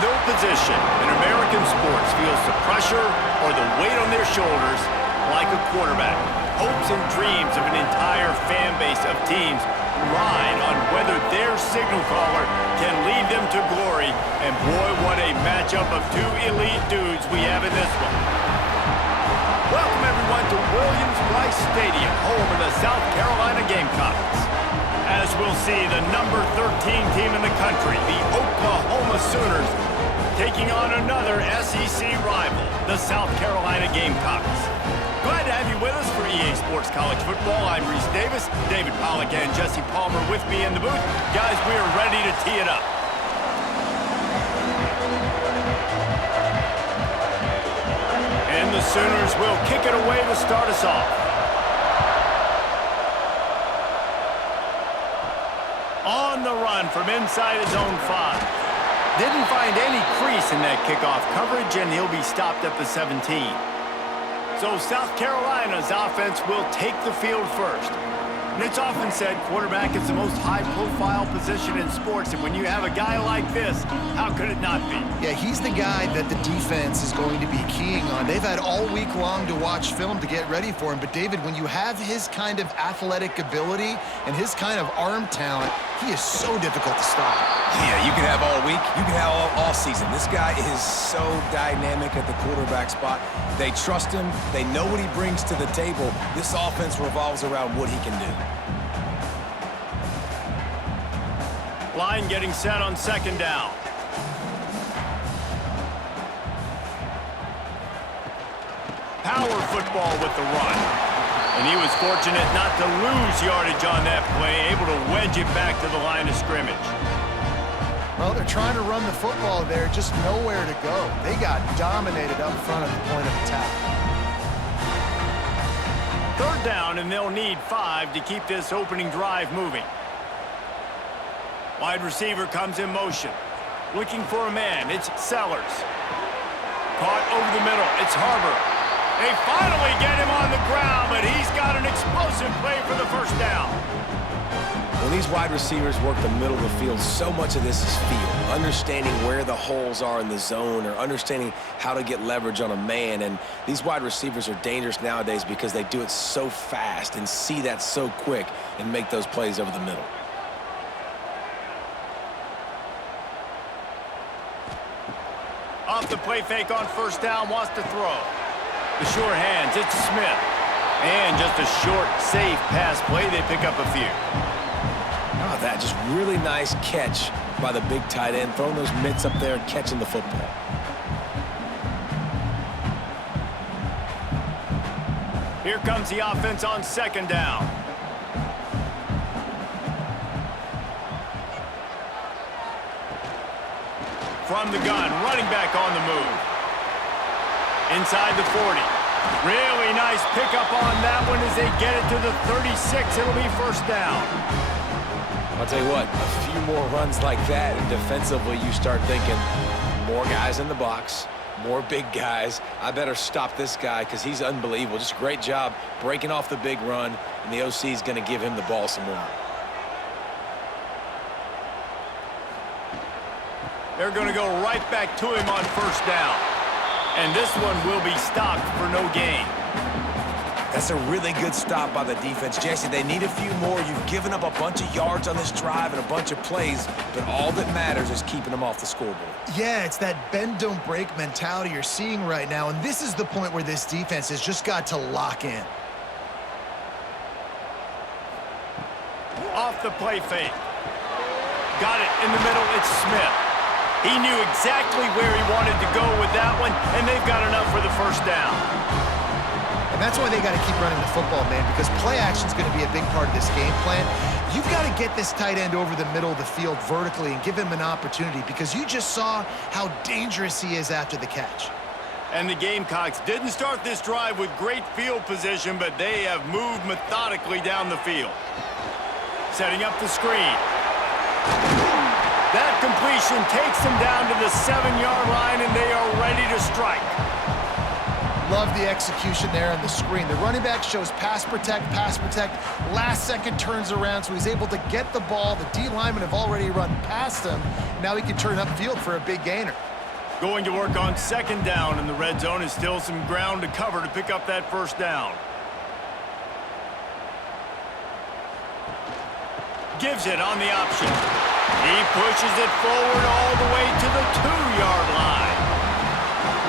No position in American sports feels the pressure or the weight on their shoulders like a quarterback. Hopes and dreams of an entire fan base of teams ride on whether their signal caller can lead them to glory. And boy, what a matchup of two elite dudes we have in this one. Welcome everyone to Williams-Brice Stadium, home of the South Carolina Gamecocks. As we'll see, the number 13 team in the country, the Oklahoma Sooners, taking on another SEC rival, the South Carolina Gamecocks. Glad to have you with us for EA Sports College Football. I'm Reese Davis, David Pollack and Jesse Palmer with me in the booth. Guys, we are ready to tee it up. And the Sooners will kick it away to start us off. On the run from inside his own 5. Didn't find any crease in that kickoff coverage, and he'll be stopped at the 17. So South Carolina's offense will take the field first. And it's often said quarterback is the most high-profile position in sports, and when you have a guy like this, how could it not be? Yeah, he's the guy that the defense is going to be keying on. They've had all week long to watch film to get ready for him, but David, when you have his kind of athletic ability and his kind of arm talent, he is so difficult to stop. Yeah, you can have all week, you can have all season. This guy is so dynamic at the quarterback spot. They trust him. They know what he brings to the table. This offense revolves around what he can do. Line getting set on second down. Power football with the run. And he was fortunate not to lose yardage on that play, able to wedge it back to the line of scrimmage. Well, they're trying to run the football there, just nowhere to go. They got dominated up front at the point of attack. Third down, and they'll need 5 to keep this opening drive moving. Wide receiver comes in motion. Looking for a man, it's Sellers. Caught over the middle, it's Harbor. They finally get him on the ground, but he's got an explosive play for the first down. When these wide receivers work the middle of the field, so much of this is feel. Understanding where the holes are in the zone or understanding how to get leverage on a man. And these wide receivers are dangerous nowadays because they do it so fast and see that so quick and make those plays over the middle. Off the play fake on first down, wants to throw. The short hands, it's Smith. And just a short, safe pass play, they pick up a few. Oh, that just really nice catch by the big tight end, throwing those mitts up there and catching the football. Here comes the offense on second down. From the gun, running back on the move. Inside the 40. Really nice pickup on that one as they get it to the 36. It'll be first down. I'll tell you what, a few more runs like that, and defensively you start thinking, more guys in the box, more big guys. I better stop this guy because he's unbelievable. Just a great job breaking off the big run, and the OC is going to give him the ball some more. They're going to go right back to him on first down. And this one will be stopped for no gain. That's a really good stop by the defense. Jesse, they need a few more. You've given up a bunch of yards on this drive and a bunch of plays, but all that matters is keeping them off the scoreboard. Yeah, it's that bend, don't break mentality you're seeing right now, and this is the point where this defense has just got to lock in. Off the play fake. Got it in the middle, it's Smith. He knew exactly where he wanted to go with that one, and they've got enough for the first down. And that's why they got to keep running the football, man, because play action is going to be a big part of this game plan. You've got to get this tight end over the middle of the field vertically and give him an opportunity because you just saw how dangerous he is after the catch. And the Gamecocks didn't start this drive with great field position, but they have moved methodically down the field. Setting up the screen. That completion takes them down to the 7-yard line, and they are ready to strike. Love the execution there on the screen. The running back shows pass protect, last second turns around, so he's able to get the ball. The D linemen have already run past him. Now he can turn upfield for a big gainer. Going to work on second down in the red zone is still some ground to cover to pick up that first down. Gives it on the option. He pushes it forward all the way to the 2-yard line.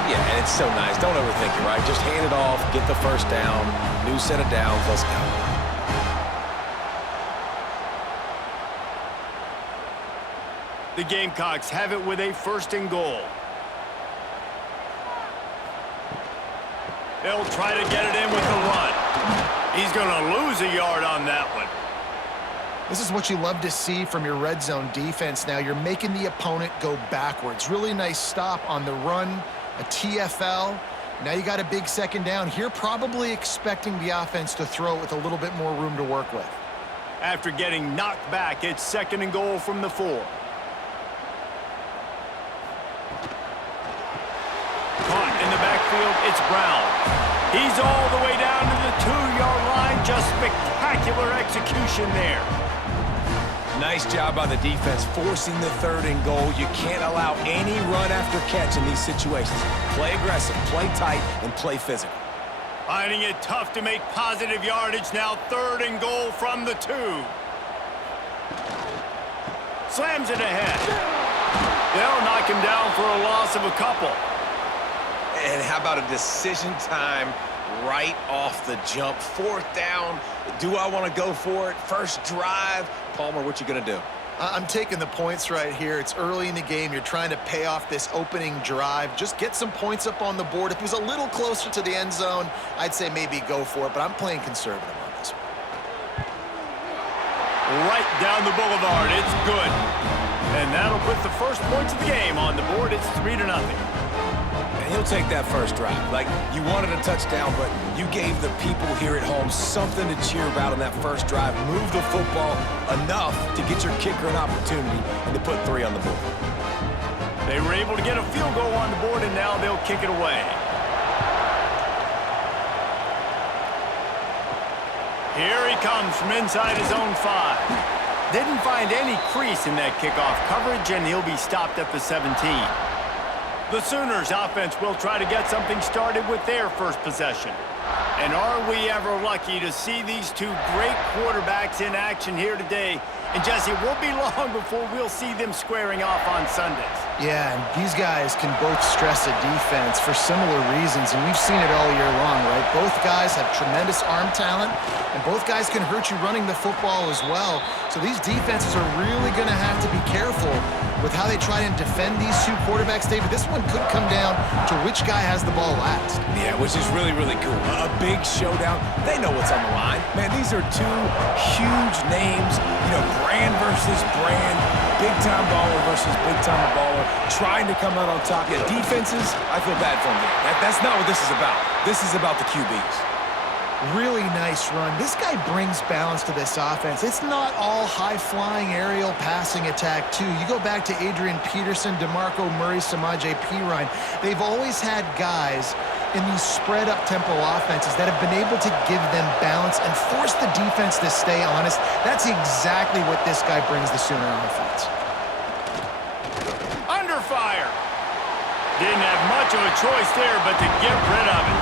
Yeah, and it's so nice. Don't overthink it, right? Just hand it off, get the first down, new set of downs, let's go. The Gamecocks have it with a 1st and goal. They'll try to get it in with the run. He's going to lose a yard on that one. This is what you love to see from your red zone defense now. You're making the opponent go backwards. Really nice stop on the run, a TFL. Now you got a big second down here, probably expecting the offense to throw it with a little bit more room to work with. After getting knocked back, it's 2nd and goal from the 4. Caught in the backfield, it's Brown. He's all the way down to the 2-yard line. Just spectacular execution there. Nice job by the defense forcing the 3rd and goal. You can't allow any run after catch in these situations. Play aggressive, play tight, and play physical. Finding it tough to make positive yardage now. 3rd and goal from the 2. Slams it ahead. They'll knock him down for a loss of a couple. And how about a decision time right off the jump? 4th down. Do I want to go for it? First drive. Palmer, what you going to do? I'm taking the points right here. It's early in the game. You're trying to pay off this opening drive. Just get some points up on the board. If it was a little closer to the end zone, I'd say maybe go for it, but I'm playing conservative on this one. Right down the boulevard. It's good. And that'll put the first points of the game on the board. It's 3-0. And he'll take that first drive. Like, you wanted a touchdown, but you gave the people here at home something to cheer about on that first drive. Move the football enough to get your kicker an opportunity and to put 3 on the board. They were able to get a field goal on the board, and now they'll kick it away. Here he comes from inside his own 5. Didn't find any crease in that kickoff coverage, and he'll be stopped at the 17. The Sooners offense will try to get something started with their first possession. And are we ever lucky to see these two great quarterbacks in action here today. And Jesse, it won't be long before we'll see them squaring off on Sundays. Yeah, and these guys can both stress a defense for similar reasons, and we've seen it all year long, right? Both guys have tremendous arm talent, and both guys can hurt you running the football as well. So these defenses are really going to have to be careful with how they try and defend these two quarterbacks, David. This one could come down to which guy has the ball last. Yeah, which is really, really cool. A big showdown. They know what's on the line. Man, these are two huge names. You know, brand versus brand. Big-time baller versus big-time baller. Trying to come out on top. Yeah, defenses, I feel bad for them. That's not what this is about. This is about the QBs. Really nice run. This guy brings balance to this offense. It's not all high-flying aerial passing attack, too. You go back to Adrian Peterson, DeMarco Murray, Samaje Perine. They've always had guys in these spread-up tempo offenses that have been able to give them balance and force the defense to stay honest. That's exactly what this guy brings the Sooner offense. Under fire. Didn't have much of a choice there but to get rid of it.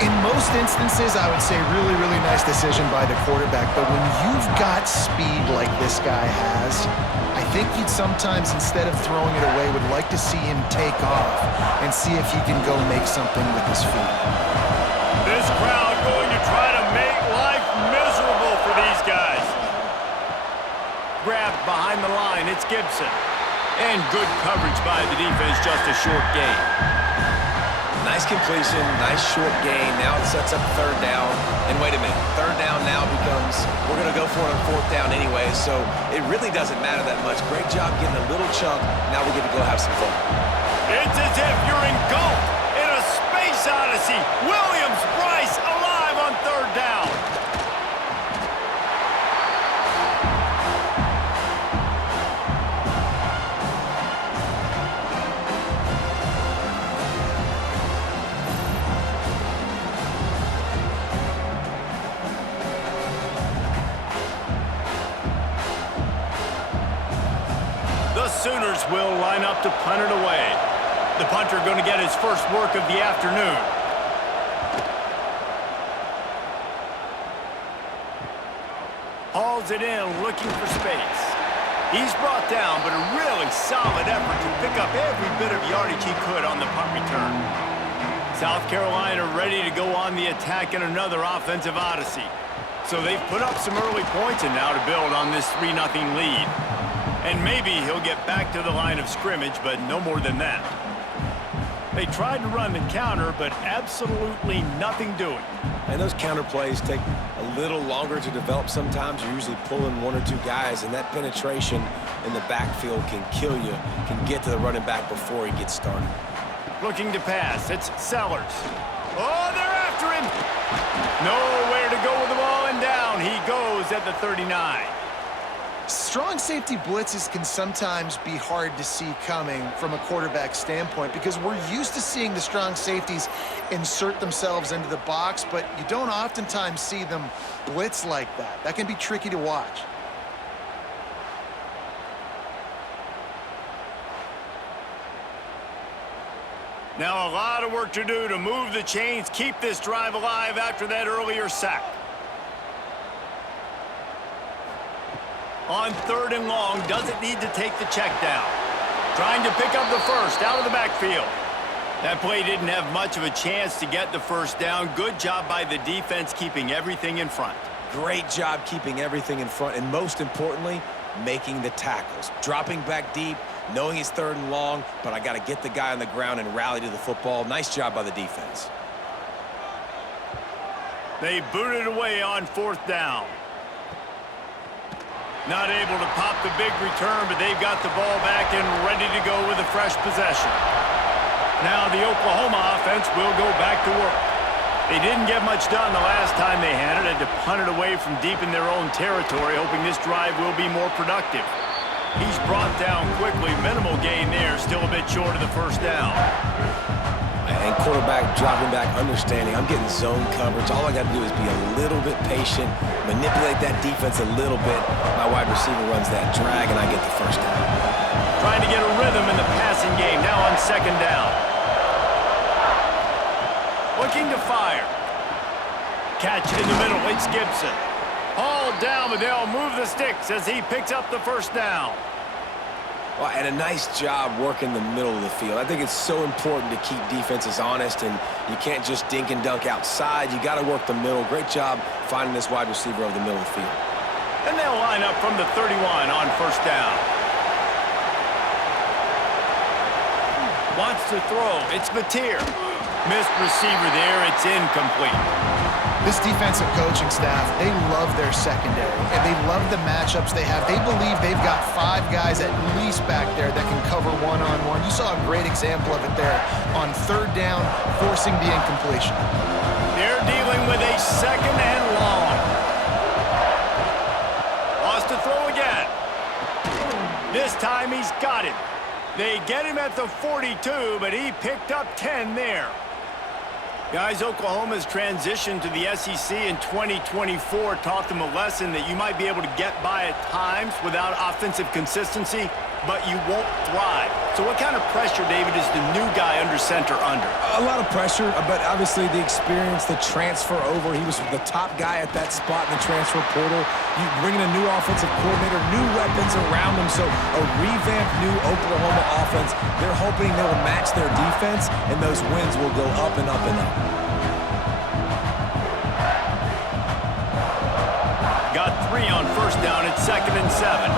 In most instances, I would say really, really nice decision by the quarterback. But when you've got speed like this guy has, I think you'd sometimes, instead of throwing it away, would like to see him take off and see if he can go make something with his feet. This crowd going to try to make life miserable for these guys. Grabbed behind the line, it's Gibson. And good coverage by the defense, just a short gain. Nice completion, nice short gain. Now it sets up 3rd down. And wait a minute, 3rd down now becomes, we're going to go for it on 4th down anyway, so it really doesn't matter that much. Great job getting a little chunk. Now we get to go have some fun. It's as if you're engulfed in a space odyssey. Williams, Bryce, alive on 3rd down. will line up to punt it away. The punter going to get his first work of the afternoon. Hauls it in, looking for space. He's brought down, but a really solid effort to pick up every bit of yardage he could on the punt return. South Carolina ready to go on the attack in another offensive odyssey. So they've put up some early points and now to build on this 3-0 lead. And maybe he'll get back to the line of scrimmage, but no more than that. They tried to run the counter, but absolutely nothing doing. And those counter plays take a little longer to develop sometimes. You're usually pulling one or two guys, and that penetration in the backfield can kill you, can get to the running back before he gets started. Looking to pass. It's Sellers. Oh, they're after him. Nowhere to go with the ball, and down he goes at the 39. Strong safety blitzes can sometimes be hard to see coming from a quarterback standpoint because we're used to seeing the strong safeties insert themselves into the box, but you don't oftentimes see them blitz like that. That can be tricky to watch. Now a lot of work to do to move the chains, keep this drive alive after that earlier sack. On 3rd and long, doesn't need to take the check down. Trying to pick up the first out of the backfield. That play didn't have much of a chance to get the first down. Good job by the defense keeping everything in front. Great job keeping everything in front, and most importantly, making the tackles. Dropping back deep, knowing it's 3rd and long, but I got to get the guy on the ground and rally to the football. Nice job by the defense. They booted away on 4th down. Not able to pop the big return, but they've got the ball back and ready to go with a fresh possession. Now the Oklahoma offense will go back to work. They didn't get much done the last time they had it. Had to punt it away from deep in their own territory, hoping this drive will be more productive. He's brought down quickly. Minimal gain there, still a bit short of the first down. And quarterback dropping back, understanding I'm getting zone coverage. All I got to do is be a little bit patient, manipulate that defense a little bit. My wide receiver runs that drag, and I get the first down. Trying to get a rhythm in the passing game, now on 2nd down. Looking to fire. Catch in the middle, it's Gibson. Hauled down, but they'll move the sticks as he picks up the first down. Well, and a nice job working the middle of the field. I think it's so important to keep defenses honest, and you can't just dink and dunk outside. You got to work the middle. Great job finding this wide receiver over the middle of the field. And they'll line up from the 31 on 1st down. Wants to throw. It's Mateer. Missed receiver there. It's incomplete. This defensive coaching staff, they love their secondary, and they love the matchups they have. They believe they've got 5 guys at least back there that can cover one-on-one. You saw a great example of it there on 3rd down, forcing the incompletion. They're dealing with a 2nd and long. Lost to throw again. This time he's got it. They get him at the 42, but he picked up 10 there. Guys, Oklahoma's transition to the SEC in 2024 taught them a lesson that you might be able to get by at times without offensive consistency, but you won't thrive. So what kind of pressure, David, is the new guy under center under? A lot of pressure, but obviously the experience, the transfer over. He was the top guy at that spot in the transfer portal. You bring in a new offensive coordinator, new weapons around him, so a revamped new Oklahoma offense. They're hoping they will match their defense, and those wins will go up and up and up. Got 3 on 1st down. It's 2nd and 7.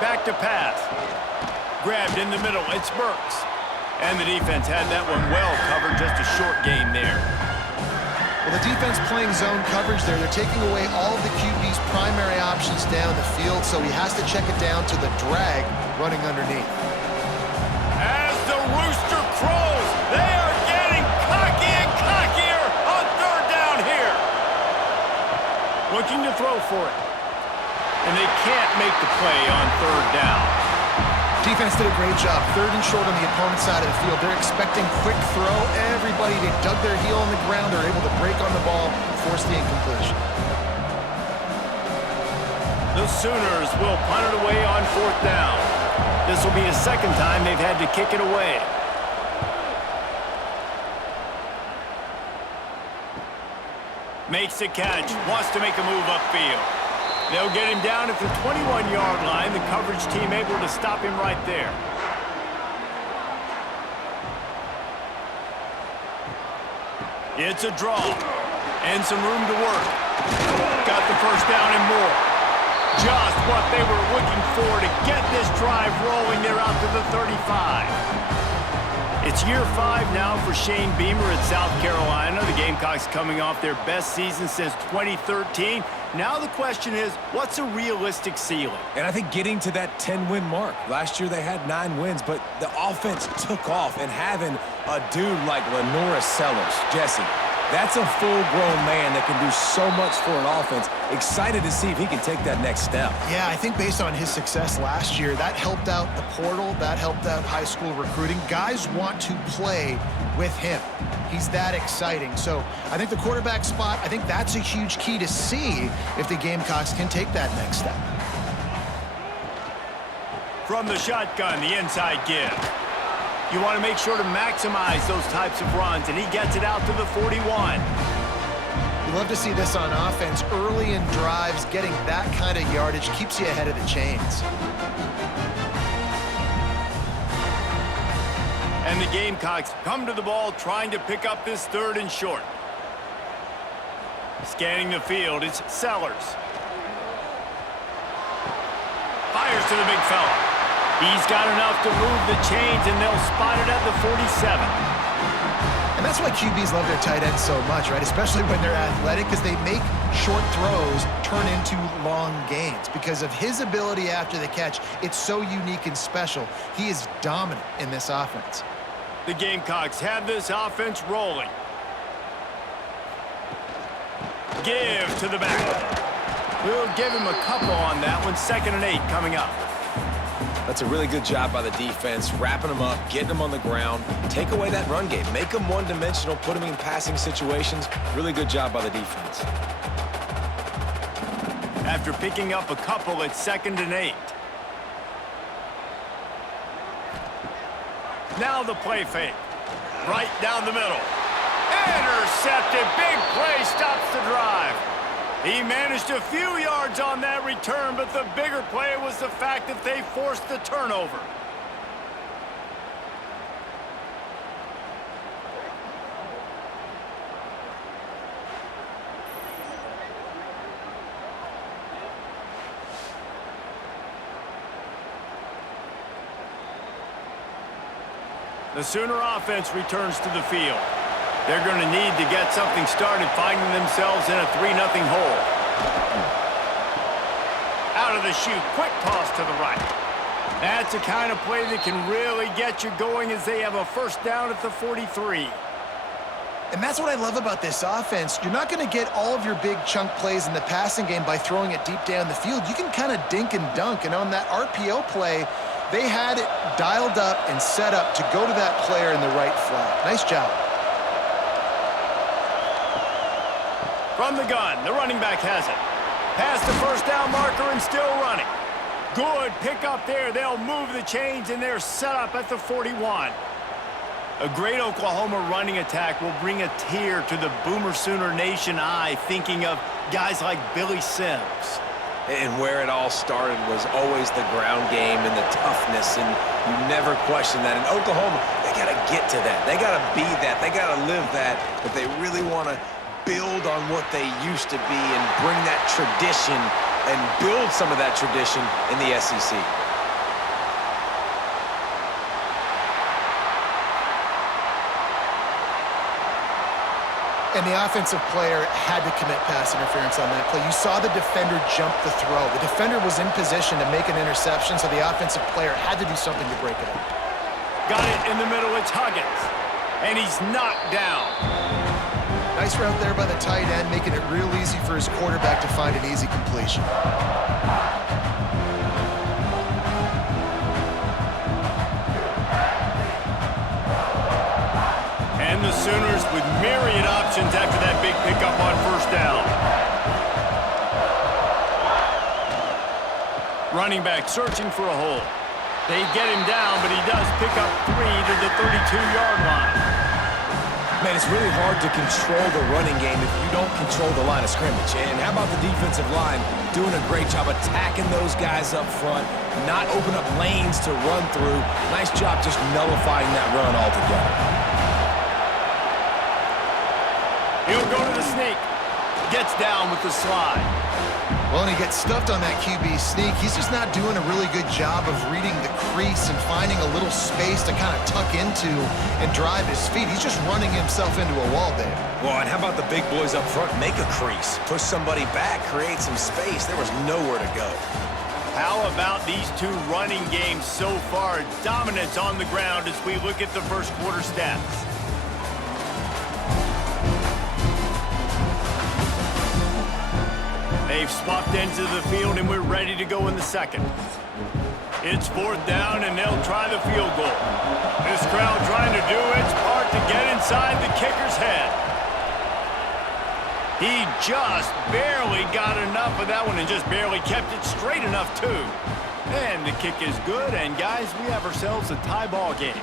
Back to pass. Grabbed in the middle. It's Burks. And the defense had that one well covered. Just a short gain there. Well, the defense playing zone coverage there. They're taking away all of the QB's primary options down the field, so he has to check it down to the drag running underneath. As the rooster crows, they are getting cocky and cockier on 3rd down here. Looking to throw for it. And they can't make the play on 3rd down. Defense did a great job. 3rd and short on the opponent's side of the field. They're expecting quick throw. Everybody, they dug their heel on the ground. They're able to break on the ball, force the incompletion. The Sooners will punt it away on 4th down. This will be the second time they've had to kick it away. Makes the catch, wants to make a move upfield. They'll get him down at the 21-yard line. The coverage team able to stop him right there. It's a draw and some room to work. Got the first down and more. Just what they were looking for to get this drive rolling. They're out to the 35. It's year 5 now for Shane Beamer at South Carolina. The Gamecocks coming off their best season since 2013. Now the question is, what's a realistic ceiling? And I think getting to that 10-win mark. Last year they had 9 wins, but the offense took off, and having a dude like Lenora Sellers, Jesse, that's a full-grown man that can do so much for an offense. Excited to see if he can take that next step. Yeah, I think based on his success last year, that helped out the portal, that helped out high school recruiting. Guys want to play with him. He's that exciting. So I think the quarterback spot, I think that's a huge key to see if the Gamecocks can take that next step. From the shotgun, the inside give. You want to make sure to maximize those types of runs, and he gets it out to the 41. You love to see this on offense. Early in drives, getting that kind of yardage keeps you ahead of the chains. And the Gamecocks come to the ball trying to pick up this 3rd and short. Scanning the field, it's Sellers. Fires to the big fella. He's got enough to move the chains, and they'll spot it at the 47. And that's why QBs love their tight ends so much, right? Especially when they're athletic, because they make short throws turn into long gains. Because of his ability after the catch, it's so unique and special. He is dominant in this offense. The Gamecocks have this offense rolling. Give to the back. We'll give him a couple on that one. 2nd and 8 coming up. That's a really good job by the defense, wrapping them up, getting them on the ground, take away that run game, make them one-dimensional, put them in passing situations. Really good job by the defense. After picking up a couple, it's 2nd and 8. Now the play fake. Right down the middle. Intercepted. Big play stops the drive. He managed a few yards on that return, but the bigger play was the fact that they forced the turnover. The Sooner offense returns to the field. They're going to need to get something started, finding themselves in a 3-0 hole. Out of the chute, quick toss to the right. That's the kind of play that can really get you going as they have a 1st down at the 43. And that's what I love about this offense. You're not going to get all of your big chunk plays in the passing game by throwing it deep down the field. You can kind of dink and dunk, and on that RPO play, they had it dialed up and set up to go to that player in the right flat. Nice job. From the gun, the running back has it. Past the 1st down marker and still running. Good pickup there. They'll move the chains, and they're set up at the 41. A great Oklahoma running attack will bring a tear to the Boomer Sooner Nation eye, thinking of guys like Billy Sims. And where it all started was always the ground game and the toughness, and you never question that. In Oklahoma, they got to get to that. They got to be that. They got to live that if they really want to build on what they used to be and bring that tradition and build some of that tradition in the SEC. And the offensive player had to commit pass interference on that play. You saw the defender jump the throw. The defender was in position to make an interception, so the offensive player had to do something to break it up. Got it in the middle. It's Huggins. And he's knocked down. Nice route there by the tight end, making it real easy for his quarterback to find an easy completion. And the Sooners with myriad options after that big pickup on 1st down. Running back searching for a hole. They get him down, but he does pick up 3 to the 32-yard line. Man, it's really hard to control the running game if you don't control the line of scrimmage. And how about the defensive line doing a great job attacking those guys up front, not open up lanes to run through. Nice job just nullifying that run altogether. He'll go to the sneak. Gets down with the slide. Well, and he gets stuffed on that QB sneak. He's just not doing a really good job of reading the crease and finding a little space to kind of tuck into and drive his feet. He's just running himself into a wall there. Well, and how about the big boys up front? Make a crease. Push somebody back. Create some space. There was nowhere to go. How about these two running games so far? Dominance on the ground as we look at the first quarter stats. They've swapped ends of the field, and we're ready to go in the second. It's 4th down, and they'll try the field goal. This crowd trying to do its part to get inside the kicker's head. He just barely got enough of that one and just barely kept it straight enough, too. And the kick is good, and guys, we have ourselves a tie ball game.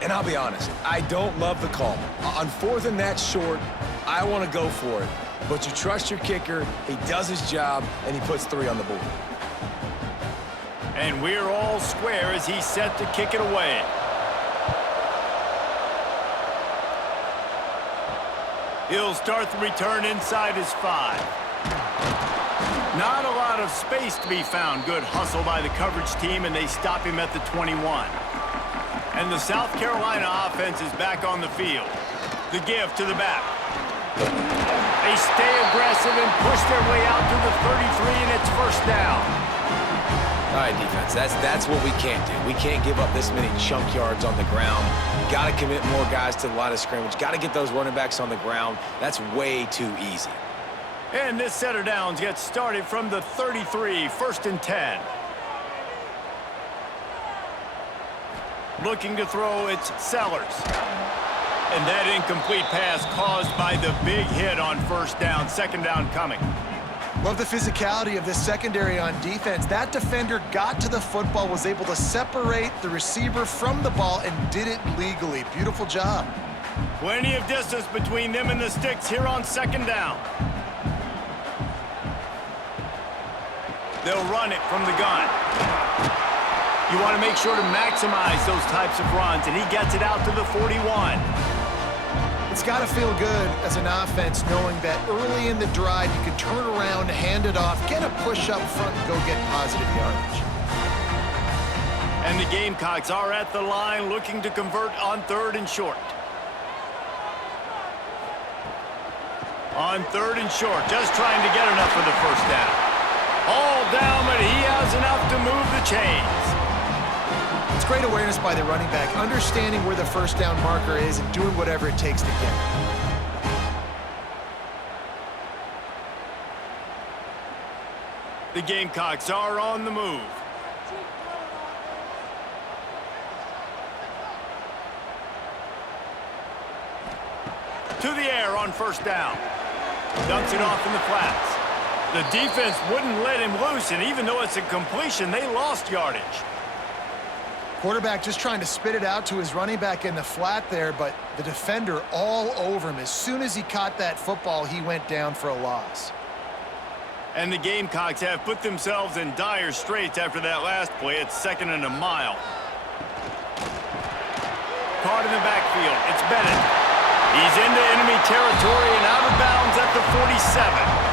And I'll be honest, I don't love the call. On 4th and that short, I want to go for it. But you trust your kicker, he does his job, and he puts 3 on the board. And we're all square as he's set to kick it away. He'll start the return inside his 5. Not a lot of space to be found. Good hustle by the coverage team, and they stop him at the 21. And the South Carolina offense is back on the field. The give to the back. They stay aggressive and push their way out to the 33, and it's 1st down. All right, defense, that's what we can't do. We can't give up this many chunk yards on the ground. Got to commit more guys to the line of scrimmage. Got to get those running backs on the ground. That's way too easy. And this set of downs gets started from the 33, 1st and 10. Looking to throw, it's Sellers. And that incomplete pass caused by the big hit on 1st down. 2nd down coming. Love the physicality of this secondary on defense. That defender got to the football, was able to separate the receiver from the ball, and did it legally. Beautiful job. Plenty of distance between them and the sticks here on 2nd down. They'll run it from the gun. You want to make sure to maximize those types of runs, and he gets it out to the 41. It's got to feel good as an offense knowing that early in the drive you can turn around, hand it off, get a push up front, and go get positive yardage. And the Gamecocks are at the line looking to convert on 3rd and short. On 3rd and short, just trying to get enough for the 1st down. All down, but he has enough to move the chains. It's great awareness by the running back, understanding where the 1st down marker is and doing whatever it takes to get it. The Gamecocks are on the move. To the air on 1st down. Dumps it off in the flats. The defense wouldn't let him loose, and even though it's a completion, they lost yardage. Quarterback just trying to spit it out to his running back in the flat there, but the defender all over him. As soon as he caught that football, he went down for a loss. And the Gamecocks have put themselves in dire straits after that last play. It's 2nd and a mile. Caught in the backfield. It's Bennett. He's into enemy territory and out of bounds at the 47.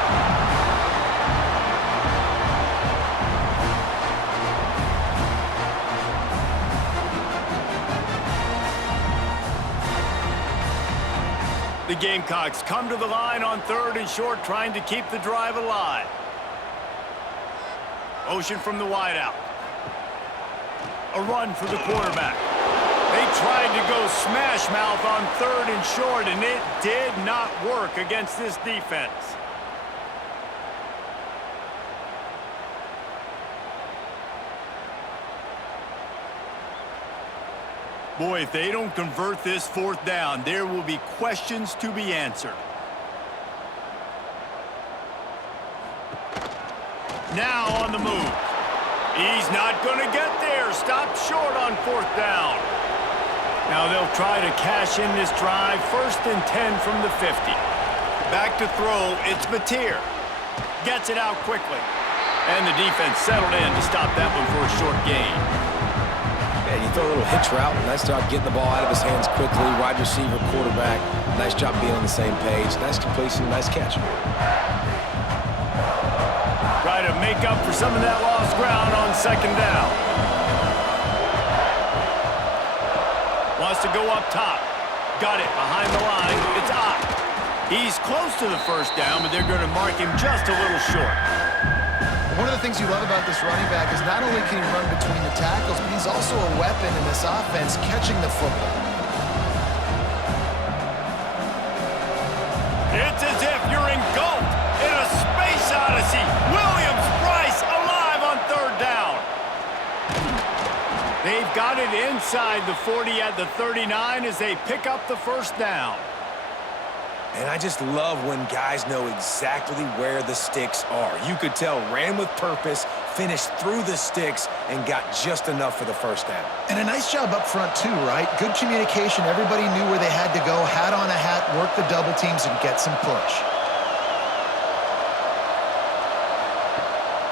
The Gamecocks come to the line on 3rd and short, trying to keep the drive alive. Motion from the wideout. A run for the quarterback. They tried to go smash mouth on 3rd and short, and it did not work against this defense. Boy, if they don't convert this 4th down, there will be questions to be answered. Now on the move. He's not going to get there. Stopped short on 4th down. Now they'll try to cash in this drive. 1st and 10 from the 50. Back to throw. It's Mateer. Gets it out quickly. And the defense settled in to stop that one for a short gain. Yeah, you throw a little hitch route. Nice job getting the ball out of his hands quickly. Wide receiver, quarterback. Nice job being on the same page. Nice completion, nice catch. Try to make up for some of that lost ground on 2nd down. Wants to go up top. Got it behind the line. It's Ott. He's close to the 1st down, but they're going to mark him just a little short. One of the things you love about this running back is not only can he run between the tackles, but he's also a weapon in this offense catching the football. It's as if you're engulfed in a space odyssey. Williams-Brice alive on 3rd down. They've got it inside the 40 at the 39 as they pick up the 1st down. And I just love when guys know exactly where the sticks are. You could tell, ran with purpose, finished through the sticks, and got just enough for the 1st down. And a nice job up front too, right? Good communication. Everybody knew where they had to go, hat on a hat, work the double teams, and get some push.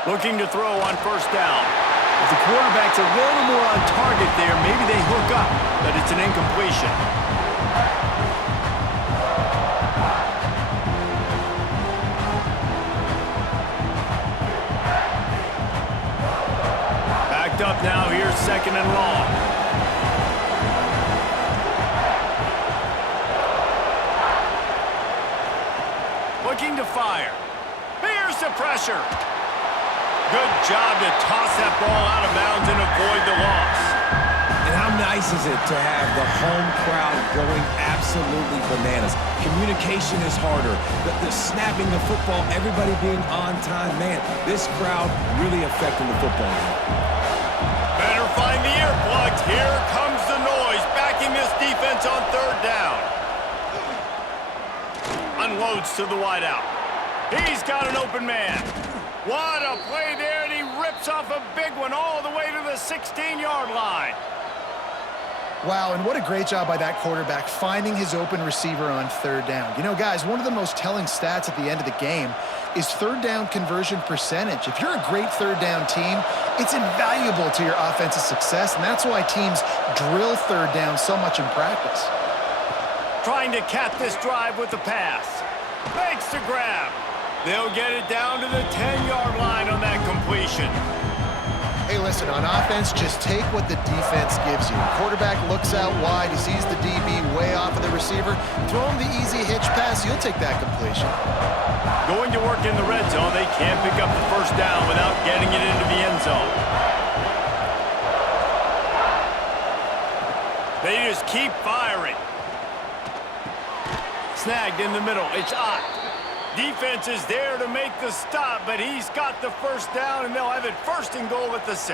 Looking to throw on 1st down. If the quarterback's a little more on target there, maybe they hook up, but it's an incompletion. Backed up now, here's 2nd and long. Looking to fire. Here's the pressure. Good job to toss that ball out of bounds and avoid the loss. And how nice is it to have the home crowd going absolutely bananas? Communication is harder. The snapping the football, everybody being on time. Man, this crowd really affecting the football game. Better find the earplugs. Here comes the noise, backing this defense on 3rd down. Unloads to the wideout. He's got an open man. What a play there, and he rips off a big one all the way to the 16-yard line. Wow, and what a great job by that quarterback finding his open receiver on 3rd down. You know, guys, one of the most telling stats at the end of the game is 3rd down conversion percentage. If you're a great 3rd down team, it's invaluable to your offensive success, and that's why teams drill 3rd down so much in practice. Trying to cap this drive with the pass. Makes the grab. They'll get it down to the 10-yard line on that completion. Hey, listen, on offense, just take what the defense gives you. Quarterback looks out wide. He sees the DB way off of the receiver. Throw him the easy hitch pass. You'll take that completion. Going to work in the red zone. They can't pick up the 1st down without getting it into the end zone. They just keep firing. Snagged in the middle. It's Ott. Defense is there to make the stop, but he's got the 1st down, and they'll have it 1st and goal at the 6.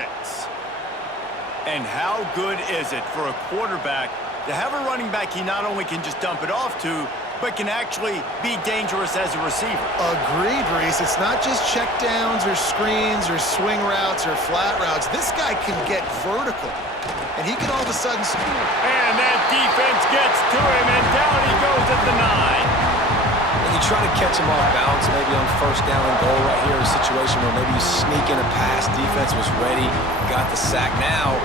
And how good is it for a quarterback to have a running back he not only can just dump it off to, but can actually be dangerous as a receiver? Agreed, Reese. It's not just check downs or screens or swing routes or flat routes. This guy can get vertical, and he can all of a sudden score. And that defense gets to him, and down he goes at the 9. You try to catch him off balance, maybe on 1st down and goal right here, a situation where maybe you sneak in a pass, defense was ready, got the sack. Now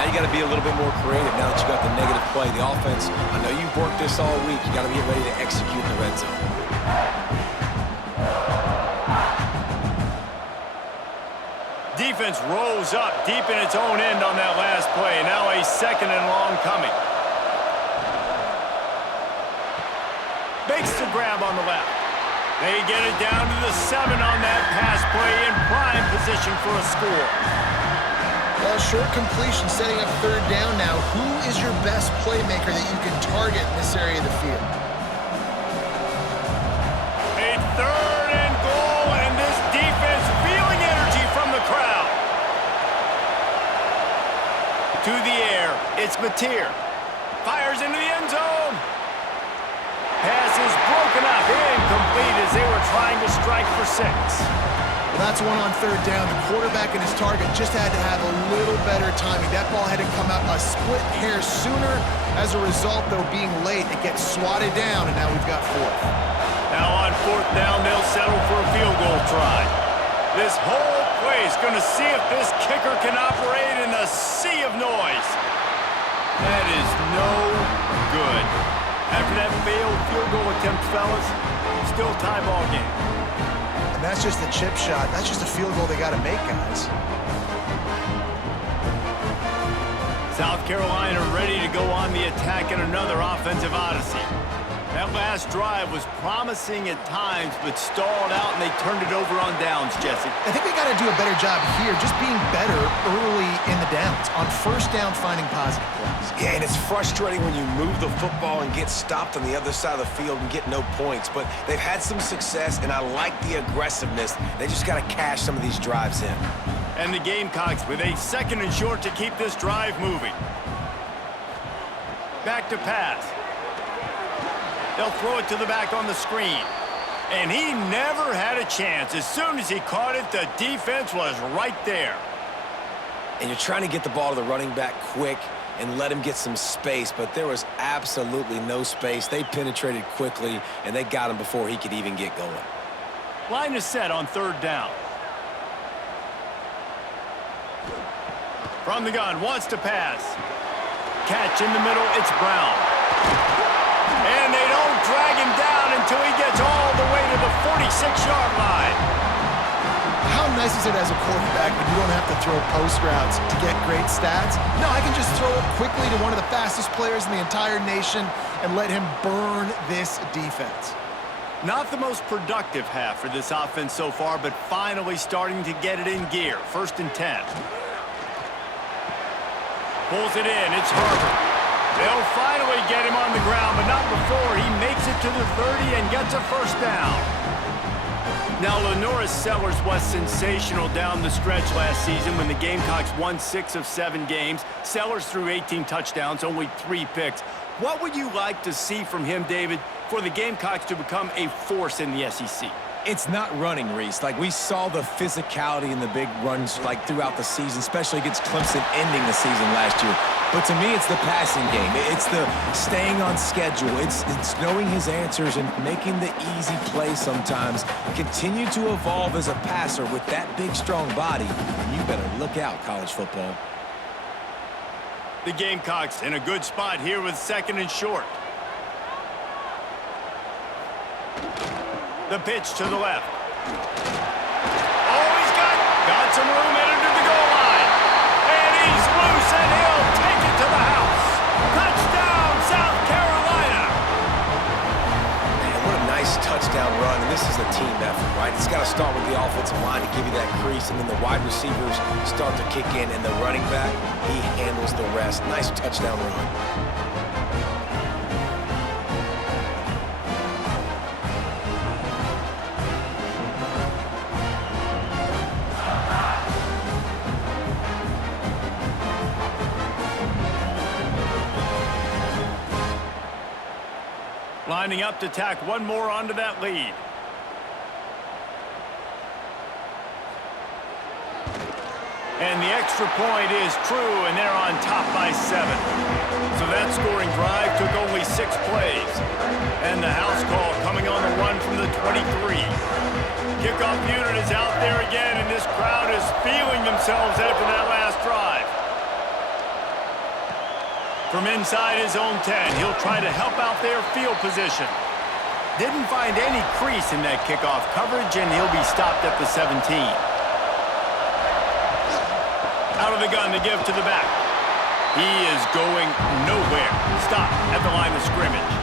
you got to be a little bit more creative now that you got the negative play. The offense, I know you've worked this all week. You got to be ready to execute in the red zone. Defense rolls up deep in its own end on that last play. Now a 2nd and long coming. Makes the grab on the left. They get it down to the 7 on that pass play in prime position for a score. Well, short completion setting up 3rd down now. Who is your best playmaker that you can target in this area of the field? A 3rd and goal, and this defense feeling energy from the crowd. To the air, it's Mateer. Fires into the end zone. Pass is broken up, incomplete as they were trying to strike for 6. That's one on third down. The quarterback and his target just had to have a little better timing. That ball had to come out a split hair sooner. As a result, though, being late, it gets swatted down, and now we've got fourth. Now on fourth down, they'll settle for a field goal try. This whole place going to see if this kicker can operate in a sea of noise. That is no good. After that failed field goal attempt, fellas, still tie ball game. And that's just a chip shot. That's just a field goal they got to make, guys. South Carolina ready to go on the attack in another offensive odyssey. That last drive was promising at times, but stalled out, and they turned it over on downs, Jesse. I think they got to do a better job here, just being better early in the downs, on first down finding positive plays. Yeah, and it's frustrating when you move the football and get stopped on the other side of the field and get no points, but they've had some success, and I like the aggressiveness. They just got to cash some of these drives in. And the Gamecocks with a second and short to keep this drive moving. Back to pass. They'll throw it to the back on the screen. And he never had a chance. As soon as he caught it, the defense was right there. And you're trying to get the ball to the running back quick and let him get some space, but there was absolutely no space. They penetrated quickly, and they got him before he could even get going. Line is set on third down. From the gun, wants to pass. Catch in the middle, it's Brown. And they don't drag him down until he gets all the way to the 46-yard line. How nice is it as a quarterback when you don't have to throw post routes to get great stats? No, I can just throw it quickly to one of the fastest players in the entire nation and let him burn this defense. Not the most productive half for this offense so far, but finally starting to get it in gear. 1st and 10. Pulls it in, it's Herbert. They'll finally get him on the ground, but not before he makes it to the 30 and gets a first down. Now, Lenora Sellers was sensational down the stretch last season when the Gamecocks won 6 of 7 games. Sellers threw 18 touchdowns, only 3 picks. What would you like to see from him, David, for the Gamecocks to become a force in the SEC? It's not running, Reese. Like, we saw the physicality in the big runs, like, throughout the season, especially against Clemson ending the season last year. But to me, it's the passing game. It's the staying on schedule. It's knowing his answers and making the easy play sometimes. Continue to evolve as a passer with that big, strong body. And you better look out, college football. The Gamecocks in a good spot here with 2nd and short. The pitch to the left. Oh, he's got some room headed to the goal line. And he's loose, and he'll take it to the house. Touchdown, South Carolina. Man, what a nice touchdown run. And this is a team effort, right? It's got to start with the offensive line to give you that crease, and then the wide receivers start to kick in, and the running back, he handles the rest. Nice touchdown run. Lining up to tack one more onto that lead. And the extra point is true, and they're on top by 7. So that scoring drive took only 6 plays. And the house call coming on the run from the 23. Kickoff unit is out there again, and this crowd is feeling themselves after that last drive. From inside his own 10, he'll try to help out their field position. Didn't find any crease in that kickoff coverage, and he'll be stopped at the 17. Out of the gun to give to the back. He is going nowhere. Stop at the line of scrimmage.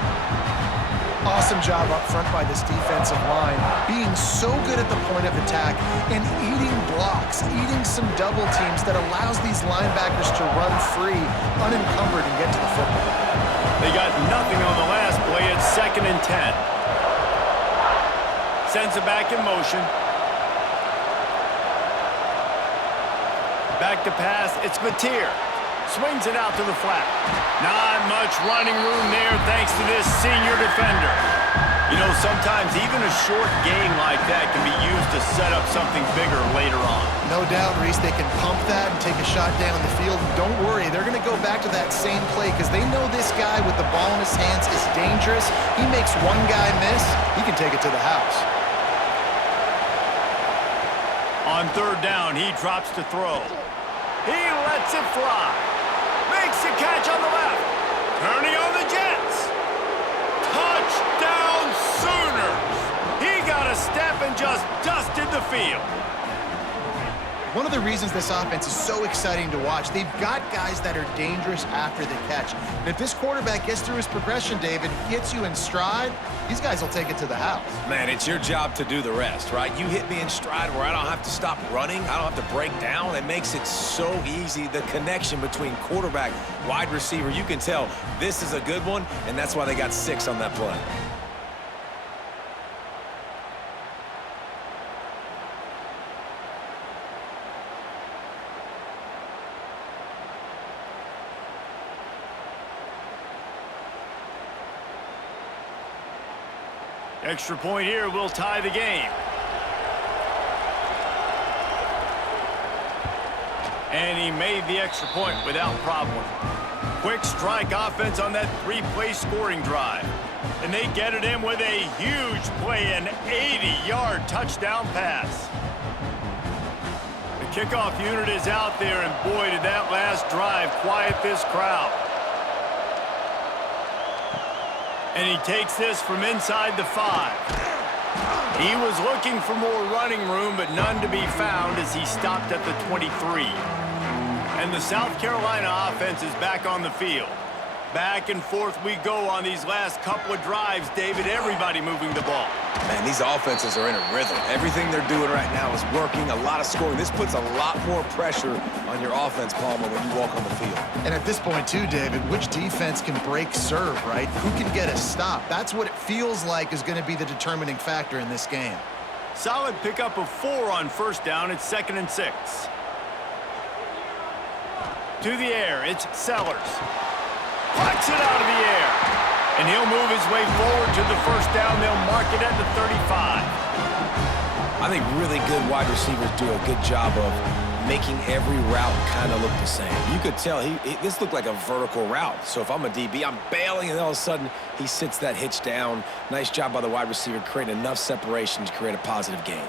Awesome job up front by this defensive line, being so good at the point of attack and eating blocks, eating some double teams that allows these linebackers to run free, unencumbered, and get to the football. They got nothing on the last play. It's 2nd and 10. Sends it back in motion. Back to pass. It's Mateer. Swings it out to the flat. Not much running room there thanks to this senior defender. You know, sometimes even a short game like that can be used to set up something bigger later on. No doubt, Reese, they can pump that and take a shot down the field. And don't worry, they're going to go back to that same play because they know this guy with the ball in his hands is dangerous. He makes one guy miss, he can take it to the house. On third down, he drops to throw. He lets it fly. Makes the catch on the left. Turning on the Jets. Touchdown Sooners! He got a step and just dusted the field. One of the reasons this offense is so exciting to watch, they've got guys that are dangerous after the catch. And if this quarterback gets through his progression, David, hits you in stride, these guys will take it to the house. Man, it's your job to do the rest, right? You hit me in stride where I don't have to stop running. I don't have to break down. It makes it so easy. The connection between quarterback, wide receiver, you can tell this is a good one, and that's why they got 6 on that play. Extra point here will tie the game. And he made the extra point without problem. Quick strike offense on that 3-play scoring drive. And they get it in with a huge play, an 80-yard touchdown pass. The kickoff unit is out there, and boy, did that last drive quiet this crowd. And he takes this from inside the 5. He was looking for more running room, but none to be found as he stopped at the 23. And the South Carolina offense is back on the field. Back and forth we go on these last couple of drives, David. Everybody moving the ball. Man, these offenses are in a rhythm. Everything they're doing right now is working. A lot of scoring. This puts a lot more pressure on your offense, Palmer, when you walk on the field. And at this point, too, David, which defense can break serve, right? Who can get a stop? That's what it feels like is going to be the determining factor in this game. Solid pickup of 4 on first down. It's 2nd and 6. To the air, it's Sellers. Plucks it out of the air. And he'll move his way forward to the first down. They'll mark it at the 35. I think really good wide receivers do a good job of making every route kind of look the same. You could tell this looked like a vertical route. So if I'm a DB, I'm bailing, and all of a sudden he sits that hitch down. Nice job by the wide receiver creating enough separation to create a positive gain.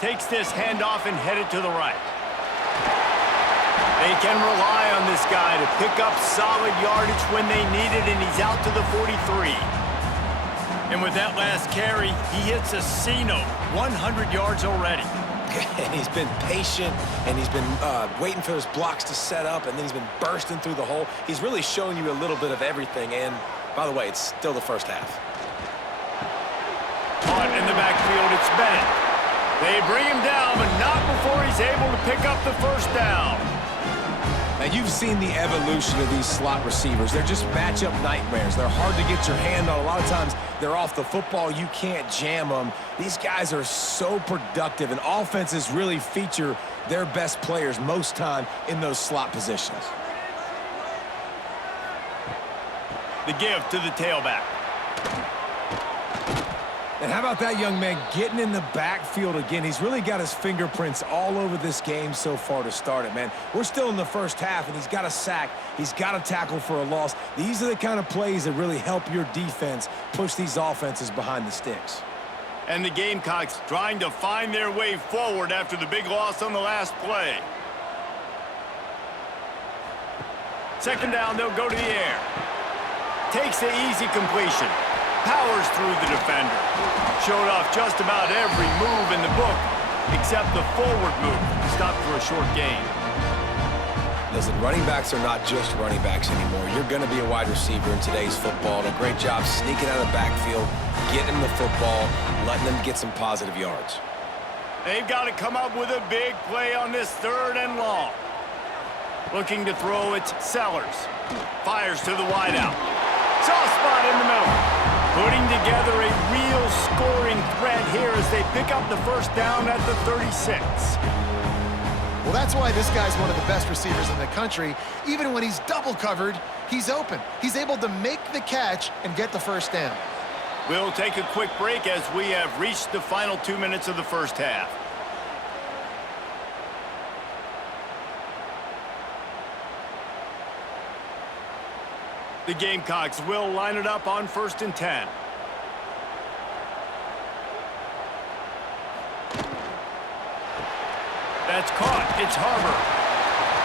Takes this handoff and headed to the right. They can rely on this guy to pick up solid yardage when they need it, and he's out to the 43. And with that last carry, he hits a C-note, 100 yards already. And he's been patient, and he's been waiting for his blocks to set up, and then he's been bursting through the hole. He's really showing you a little bit of everything, and by the way, it's still the first half. Caught in the backfield, it's Bennett. They bring him down, but not before he's able to pick up the first down. Now, you've seen the evolution of these slot receivers. They're just matchup nightmares. They're hard to get your hand on. A lot of times, they're off the football. You can't jam them. These guys are so productive, and offenses really feature their best players most time in those slot positions. The give to the tailback. And how about that young man getting in the backfield again? He's really got his fingerprints all over this game so far to start it, man. We're still in the first half, and he's got a sack. He's got a tackle for a loss. These are the kind of plays that really help your defense push these offenses behind the sticks. And the Gamecocks trying to find their way forward after the big loss on the last play. 2nd down, they'll go to the air. Takes the easy completion. Powers through the defender. Showed off just about every move in the book except the forward move. Stopped for a short gain. Listen, running backs are not just running backs anymore. You're going to be a wide receiver in today's football. And a great job sneaking out of the backfield, getting them the football, letting them get some positive yards. They've got to come up with a big play on this 3rd and long. Looking to throw, it's Sellers. Fires to the wideout. Soft spot in the middle. Putting together a real scoring threat here as they pick up the first down at the 36. Well, that's why this guy's one of the best receivers in the country. Even when he's double covered, he's open. He's able to make the catch and get the first down. We'll take a quick break as we have reached the final 2 minutes of the first half. The Gamecocks will line it up on 1st and 10. That's caught. It's Harbor.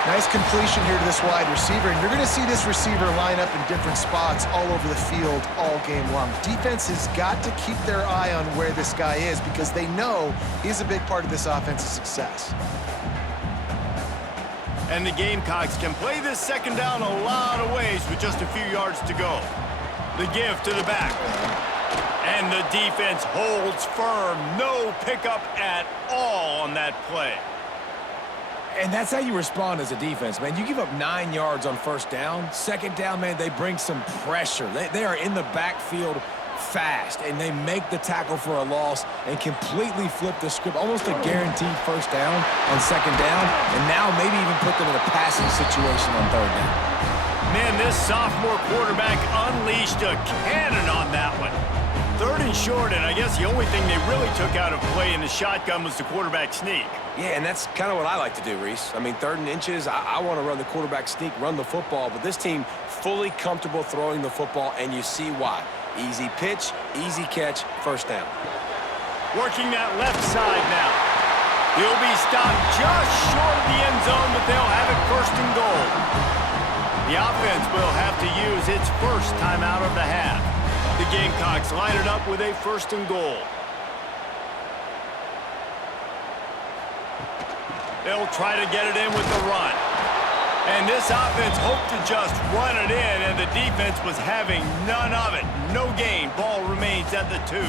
Nice completion here to this wide receiver, and you're going to see this receiver line up in different spots all over the field all game long. Defense has got to keep their eye on where this guy is because they know he's a big part of this offense's success. And the Gamecocks can play this second down a lot of ways with just a few yards to go. The give to the back. And the defense holds firm. No pickup at all on that play. And that's how you respond as a defense, man. You give up 9 yards on first down. Second down, man, they bring some pressure. They are in the backfield fast, and they make the tackle for a loss and completely flip the script. Almost a guaranteed first down on second down, and now maybe even put them in a passing situation on third down. Man, this sophomore quarterback unleashed a cannon on that one. 3rd and short, and I guess the only thing they really took out of play in the shotgun was the quarterback sneak. Yeah, and that's kind of what I like to do, Reese. I mean, 3rd and inches, I want to run the quarterback sneak, run the football, but this team fully comfortable throwing the football, and you see why. Easy pitch, easy catch, first down. Working that left side now. He'll be stopped just short of the end zone, but they'll have it 1st and goal. The offense will have to use its first timeout of the half. The Gamecocks line it up with a 1st and goal. They'll try to get it in with the run. And this offense hoped to just run it in, and the defense was having none of it. No gain. Ball remains at the 2.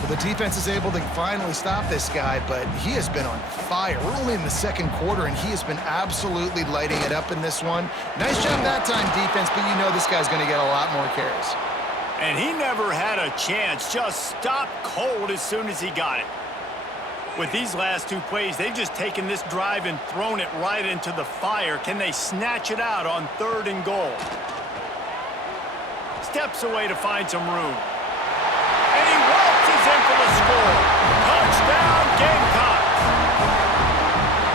Well, the defense is able to finally stop this guy, but he has been on fire. We're only in the 2nd quarter, and he has been absolutely lighting it up in this one. Nice job that time, defense, but you know this guy's going to get a lot more carries. And he never had a chance. Just stopped cold as soon as he got it. With these last 2 plays, they've just taken this drive and thrown it right into the fire. Can they snatch it out on 3rd and goal? Steps away to find some room. And he waltzes in for the score. Touchdown, Gamecocks!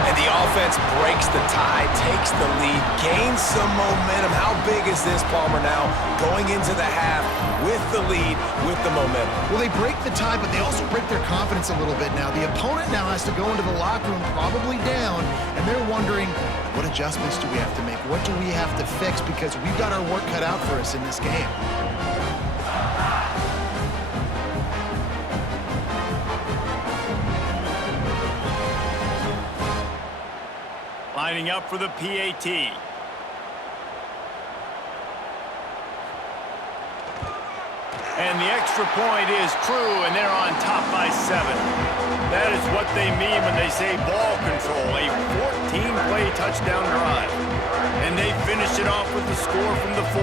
And the offense breaks the tie, takes the lead, gains some momentum. How big is this, Palmer, now going into the half with the lead, with the momentum? Well, they break the tie, but they also break their confidence a little bit now. The opponent now has to go into the locker room probably down, and they're wondering, what adjustments do we have to make? What do we have to fix? Because we've got our work cut out for us in this game. Lining up for the PAT. And the extra point is true, and they're on top by 7. That is what they mean when they say ball control, a 14-play touchdown drive. And they finish it off with the score from the 4.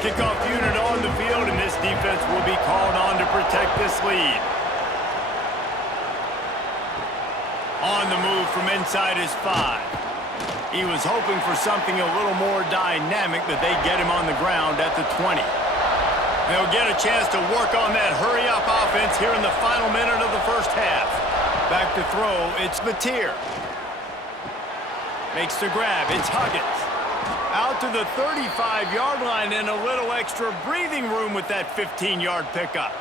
Kickoff unit on the field, and this defense will be called on to protect this lead. On the move from inside his 5. He was hoping for something a little more dynamic, but they get him on the ground at the 20. They'll get a chance to work on that hurry-up offense here in the final minute of the first half. Back to throw, it's Mateer. Makes the grab, it's Huggins. Out to the 35-yard line and a little extra breathing room with that 15-yard pickup.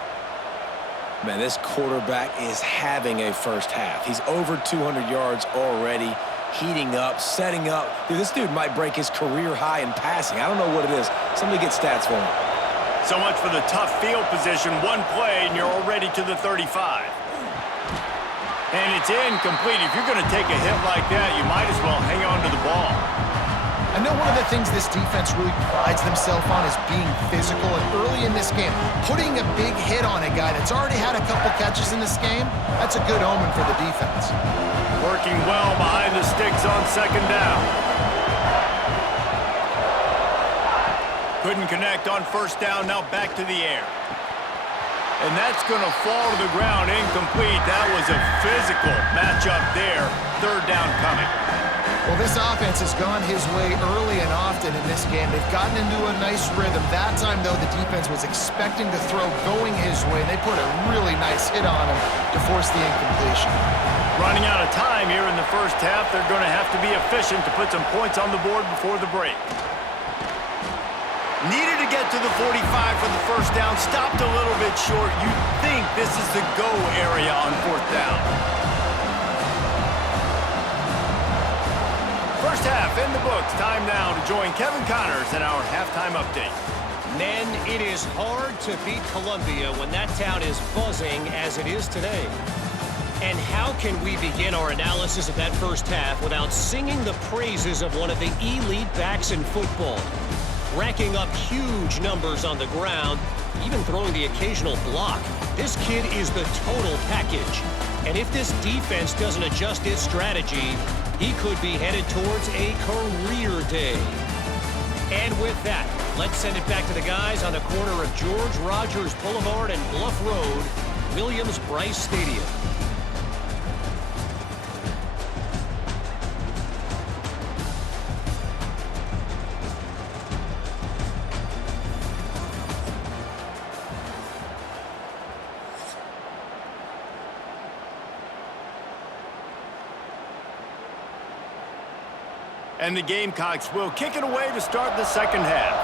Man, this quarterback is having a first half. He's over 200 yards already, heating up, setting up. Dude, this dude might break his career high in passing. I don't know what it is. Somebody get stats for him. So much for the tough field position. One play, and you're already to the 35. And it's incomplete. If you're going to take a hit like that, you might as well hang on to the ball. I know one of the things this defense really prides themselves on is being physical, and early in this game, putting a big hit on a guy that's already had a couple catches in this game, that's a good omen for the defense. Working well behind the sticks on second down. Couldn't connect on first down, now back to the air. And that's going to fall to the ground incomplete. That was a physical matchup there. Third down coming. Well, this offense has gone his way early and often in this game. They've gotten into a nice rhythm. That time, though, the defense was expecting the throw going his way. They put a really nice hit on him to force the incompletion. Running out of time here in the first half, they're going to have to be efficient to put some points on the board before the break. Needed to get to the 45 for the first down. Stopped a little bit short. You'd think this is the go area on fourth down. First half in the books. Time now to join Kevin Connors in our halftime update. Men, it is hard to beat Columbia when that town is buzzing as it is today. And how can we begin our analysis of that first half without singing the praises of one of the elite backs in football? Racking up huge numbers on the ground, even throwing the occasional block. This kid is the total package. And if this defense doesn't adjust its strategy, he could be headed towards a career day. And with that, let's send it back to the guys on the corner of George Rogers Boulevard and Bluff Road, Williams-Brice Stadium. And the Gamecocks will kick it away to start the second half.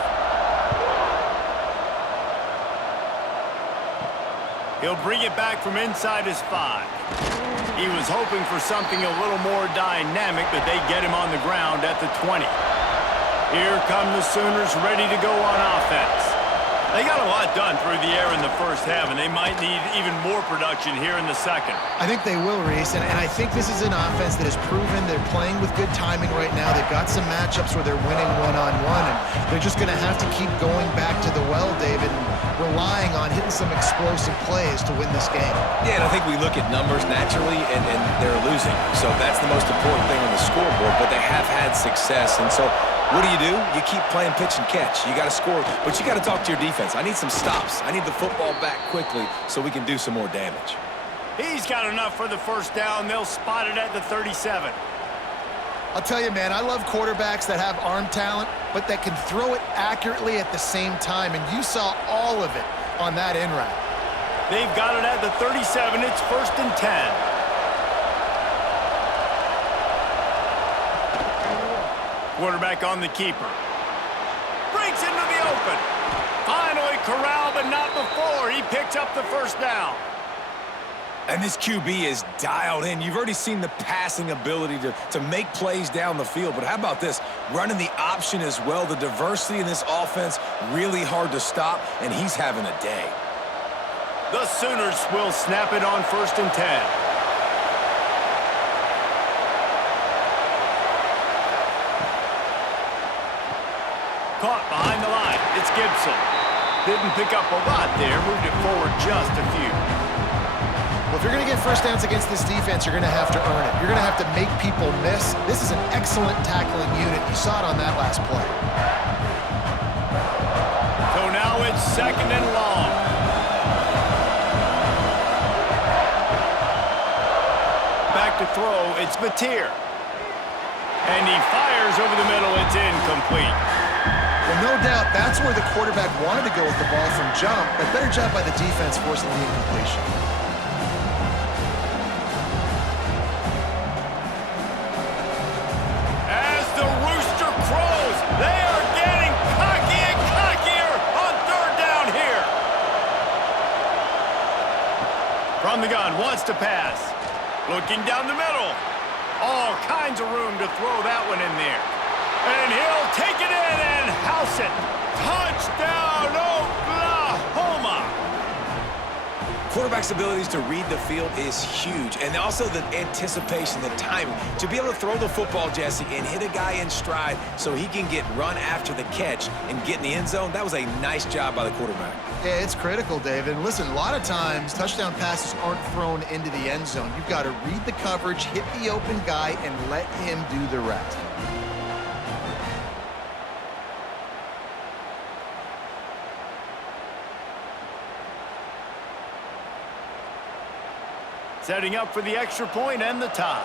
He'll bring it back from inside his 5. He was hoping for something a little more dynamic, but they get him on the ground at the 20. Here come the Sooners ready to go on offense. They got a lot done through the air in the first half, and they might need even more production here in the second. I think they will, Reese, and I think this is an offense that has proven they're playing with good timing right now. They've got some matchups where they're winning one-on-one, and they're just going to have to keep going back to the well, David, and relying on hitting some explosive plays to win this game. Yeah, and I think we look at numbers naturally, and they're losing. So that's the most important thing on the scoreboard, but they have had success, and so what do? You keep playing pitch and catch. You got to score, but you got to talk to your defense. I need some stops. I need the football back quickly so we can do some more damage. He's got enough for the first down. They'll spot it at the 37. I'll tell you, man, I love quarterbacks that have arm talent, but that can throw it accurately at the same time, and you saw all of it on that in route. They've got it at the 37. It's 1st and 10. Quarterback on the keeper. Breaks into the open. Finally corralled, but not before. He picks up the first down. And this QB is dialed in. You've already seen the passing ability to make plays down the field. But how about this? Running the option as well. The diversity in this offense, really hard to stop, and he's having a day. The Sooners will snap it on 1st and 10. Caught behind the line. It's Gibson. Didn't pick up a lot there. Moved it forward just a few. Well, if you're going to get first downs against this defense, you're going to have to earn it. You're going to have to make people miss. This is an excellent tackling unit. You saw it on that last play. So now it's 2nd and long. Back to throw. It's Mateer. And he fires over the middle. It's incomplete. Well, no doubt that's where the quarterback wanted to go with the ball from jump, but better job by the defense forcing the incompletion. As the rooster crows, they are getting cocky and cockier on 3rd down here. From the gun, wants to pass. Looking down the middle. All kinds of room to throw that one in there. And he'll take it in and house it. Touchdown, Oklahoma! Quarterback's abilities to read the field is huge, and also the anticipation, the timing. To be able to throw the football, Jesse, and hit a guy in stride so he can get run after the catch and get in the end zone, that was a nice job by the quarterback. Yeah, it's critical, David. And listen, a lot of times, touchdown passes aren't thrown into the end zone. You've got to read the coverage, hit the open guy, and let him do the rest. setting up for the extra point and the tie.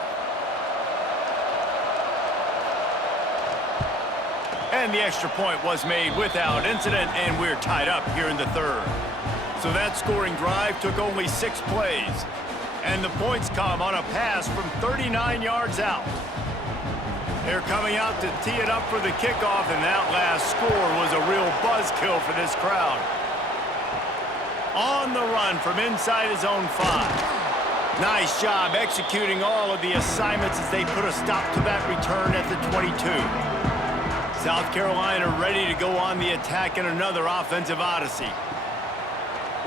And the extra point was made without incident, and we're tied up here in the third. So that scoring drive took only 6 plays. And the points come on a pass from 39 yards out. They're coming out to tee it up for the kickoff, and that last score was a real buzzkill for this crowd. On the run from inside his own 5. Nice job executing all of the assignments as they put a stop to that return at the 22. South Carolina ready to go on the attack in another offensive odyssey.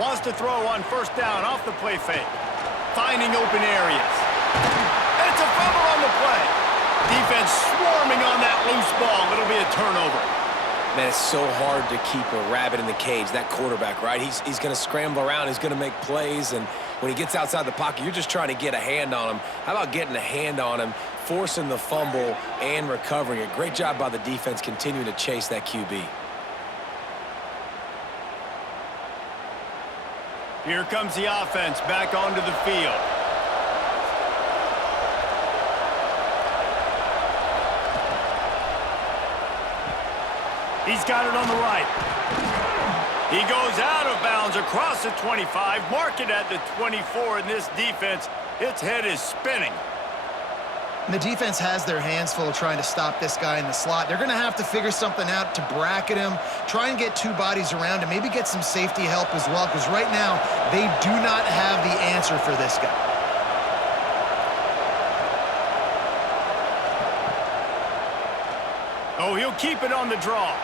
Wants to throw on first down off the play fake. Finding open areas. And it's a fumble on the play. Defense swarming on that loose ball. It'll be a turnover. Man, it's so hard to keep a rabbit in the cage, that quarterback, right? He's going to scramble around. He's going to make plays. And when he gets outside the pocket, you're just trying to get a hand on him. How about getting a hand on him, forcing the fumble, and recovering it? Great job by the defense continuing to chase that QB. Here comes the offense back onto the field. He's got it on the right. He goes out of bounds across the 25, mark it at the 24, and this defense, its head is spinning. And the defense has their hands full trying to stop this guy in the slot. They're going to have to figure something out to bracket him, try and get 2 bodies around him, maybe get some safety help as well, because right now they do not have the answer for this guy. Oh, he'll keep it on the draw.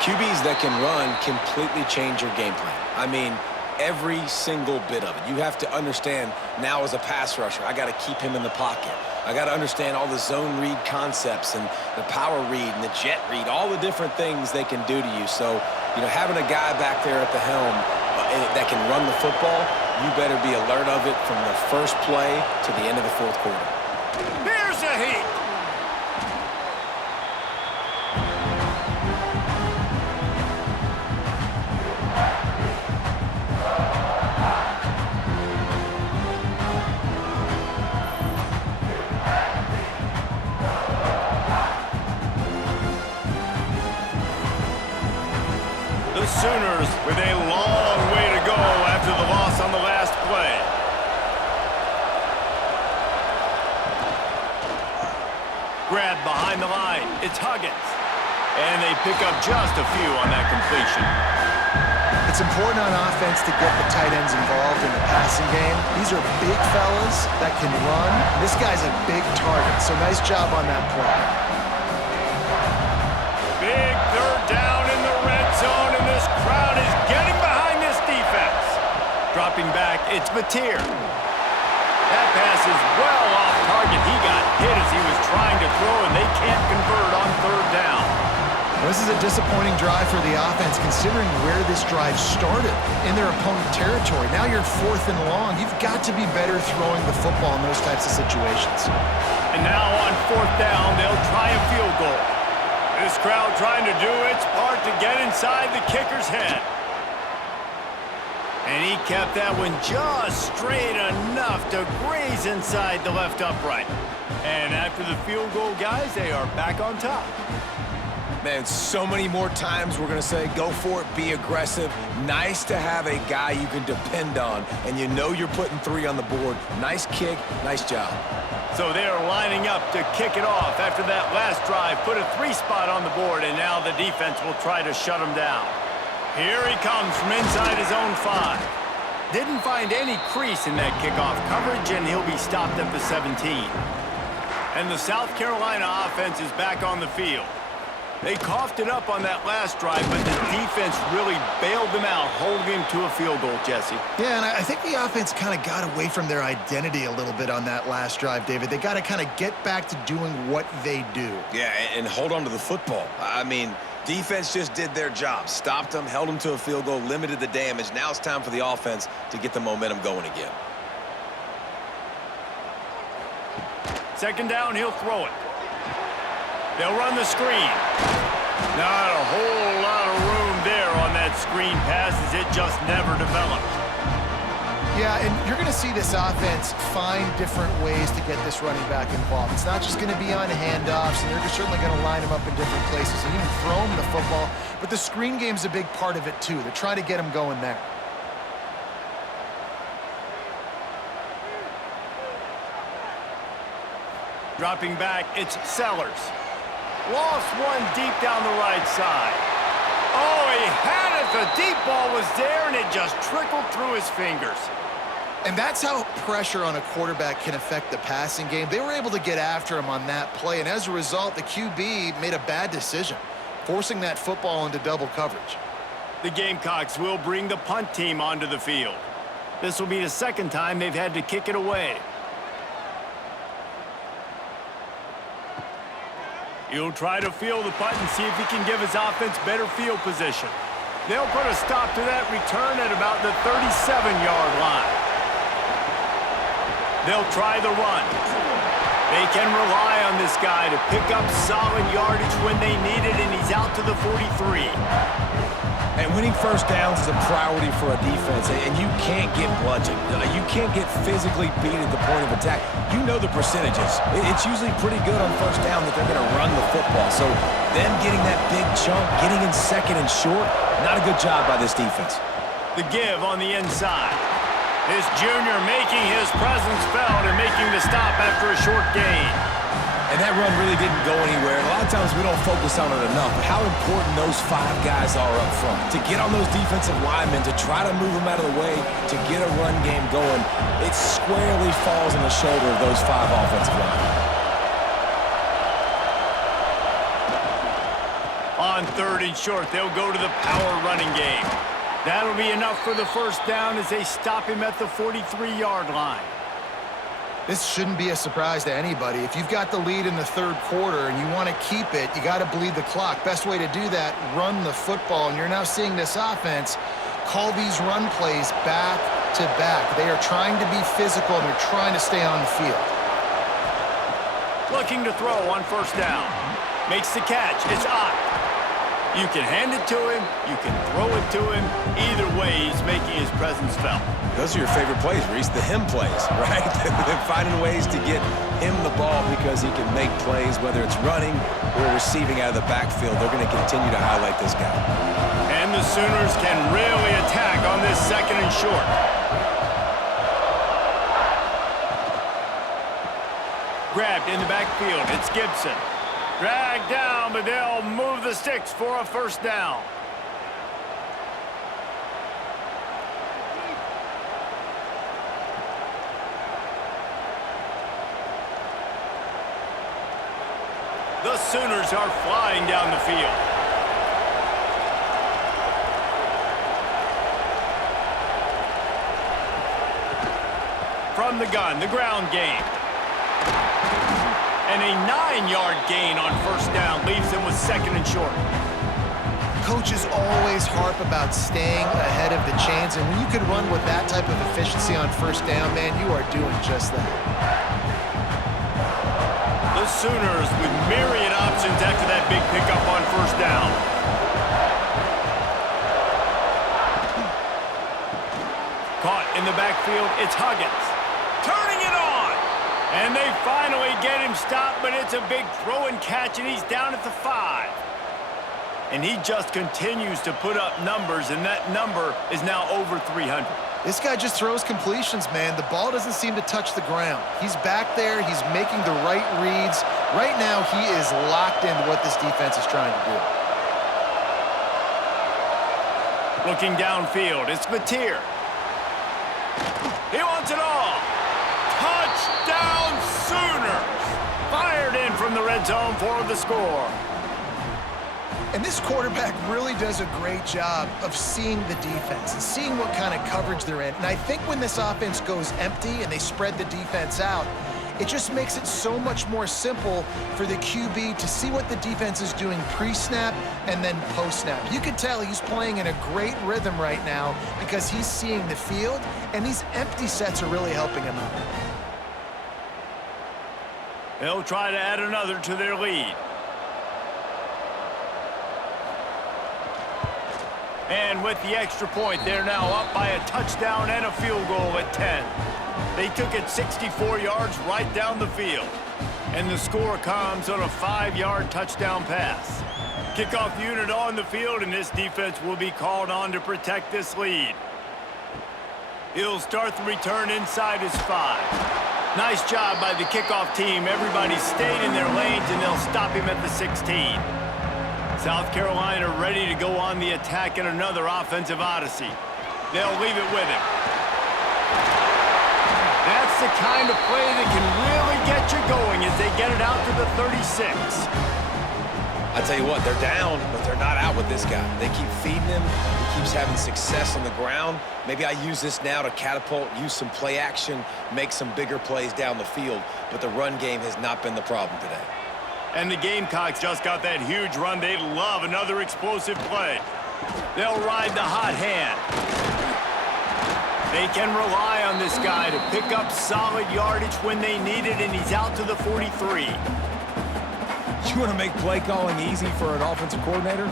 QBs that can run completely change your game plan. I mean, every single bit of it. You have to understand now as a pass rusher, I got to keep him in the pocket. I got to understand all the zone read concepts and the power read and the jet read, all the different things they can do to you. So, you know, having a guy back there at the helm that can run the football, you better be alert of it from the first play to the end of the 4th quarter. Here's a heat. The Sooners with a long way to go after the loss on the last play. Grabbed behind the line. It's Huggins. And they pick up just a few on that completion. It's important on offense to get the tight ends involved in the passing game. These are big fellas that can run. This guy's a big target, so nice job on that play. Big 3rd down in the red zone, and this crowd is getting behind this defense. Dropping back, it's Mateer. That pass is well off target. He got hit as he was trying to throw, and they can't convert on 3rd down. This is a disappointing drive for the offense, considering where this drive started in their opponent territory. Now you're 4th and long. You've got to be better throwing the football in those types of situations. And now on 4th down, they'll try a field goal. This crowd trying to do its part to get inside the kicker's head. And he kept that one just straight enough to graze inside the left upright. And after the field goal, guys, they are back on top. Man, so many more times we're going to say, go for it, be aggressive. Nice to have a guy you can depend on, and you know you're putting 3 on the board. Nice kick, nice job. So they are lining up to kick it off after that last drive. Put a 3 spot on the board, and now the defense will try to shut him down. Here he comes from inside his own 5. Didn't find any crease in that kickoff coverage, and he'll be stopped at the 17. And the South Carolina offense is back on the field. They coughed it up on that last drive, but the defense really bailed them out, holding him to a field goal, Jesse. Yeah, and I think the offense kind of got away from their identity a little bit on that last drive, David. They got to kind of get back to doing what they do. Yeah, and hold on to the football. I mean, defense just did their job. Stopped them, held them to a field goal, limited the damage. Now it's time for the offense to get the momentum going again. 2nd down, he'll throw it. They'll run the screen. Not a whole lot of room there on that screen pass as it just never developed. You Yeah, and you're going to see this offense find different ways to get this running back involved. It's not just going to be on handoffs, and they're certainly going to line him up in different places and even throw him the football. But the screen game's a big part of it, too. They're trying to get him going there. Dropping back, it's Sellers. Lost one deep down the right side. Oh, he had it. The deep ball was there, and it just trickled through his fingers. And that's how pressure on a quarterback can affect the passing game. They were able to get after him on that play, and as a result, the QB made a bad decision, forcing that football into double coverage. The Gamecocks will bring the punt team onto the field. This will be the second time they've had to kick it away. He'll try to field the punt and see if he can give his offense better field position. They'll put a stop to that return at about the 37-yard line. They'll try the run. They can rely on this guy to pick up solid yardage when they need it, and he's out to the 43. And winning first downs is a priority for a defense, and you can't get bludgeoned. You can't get physically beat at the point of attack. You know the percentages. It's usually pretty good on first down that they're going to run the football. So them getting that big chunk, getting in second and short, not a good job by this defense. The give on the inside. This junior making his presence felt and making the stop after a short gain. And that run really didn't go anywhere. And a lot of times we don't focus on it enough, but how important those 5 guys are up front. To get on those defensive linemen, to try to move them out of the way, to get a run game going, it squarely falls on the shoulder of those 5 offensive linemen. On 3rd and short, they'll go to the power running game. That'll be enough for the first down as they stop him at the 43-yard line. This shouldn't be a surprise to anybody. If you've got the lead in the 3rd quarter and you want to keep it, you got to bleed the clock. Best way to do that, run the football. And you're now seeing this offense call these run plays back to back. They are trying to be physical, and they're trying to stay on the field. Looking to throw on first down. Makes the catch. It's Ott. You can hand it to him. You can throw it to him. Either way, he's making his presence felt. Those are your favorite plays, Reese, the him plays, right? They're finding ways to get him the ball because he can make plays, whether it's running or receiving out of the backfield. They're going to continue to highlight this guy. And the Sooners can really attack on this 2nd and short. Grabbed in the backfield. It's Gibson. Dragged down, but they'll move the sticks for a first down. The Sooners are flying down the field. From the gun, the ground game. And a 9-yard gain on first down leaves them with 2nd and short. Coaches always harp about staying ahead of the chains, and when you can run with that type of efficiency on first down, man, you are doing just that. The Sooners with myriad options after that big pickup on first down. Caught in the backfield, it's Huggins. Turning it on! And they finally get him stopped, but it's a big throw and catch, and he's down at the 5. And he just continues to put up numbers, and that number is now over 300. This guy just throws completions, man. The ball doesn't seem to touch the ground. He's back there. He's making the right reads. Right now, he is locked into what this defense is trying to do. Looking downfield, it's Mateer. He wants it all. Touchdown Sooners! Fired in from the red zone for the score. And this quarterback really does a great job of seeing the defense and seeing what kind of coverage they're in. And I think when this offense goes empty and they spread the defense out, it just makes it so much more simple for the QB to see what the defense is doing pre-snap and then post-snap. You can tell he's playing in a great rhythm right now because he's seeing the field, and these empty sets are really helping him out. They'll try to add another to their lead. And with the extra point, they're now up by a touchdown and a field goal at 10. They took it 64 yards right down the field. And the score comes on a 5-yard touchdown pass. Kickoff unit on the field, and this defense will be called on to protect this lead. He'll start the return inside his 5. Nice job by the kickoff team. Everybody stayed in their lanes, and they'll stop him at the 16. South Carolina ready to go on the attack in another offensive odyssey. They'll leave it with him. That's the kind of play that can really get you going as they get it out to the 36. I tell you what, they're down, but they're not out with this guy. They keep feeding him. He keeps having success on the ground. Maybe I use this now to catapult, use some play action, make some bigger plays down the field, but the run game has not been the problem today. And the Gamecocks just got that huge run. They love another explosive play. They'll ride the hot hand. They can rely on this guy to pick up solid yardage when they need it, and he's out to the 43. You want to make play calling easy for an offensive coordinator?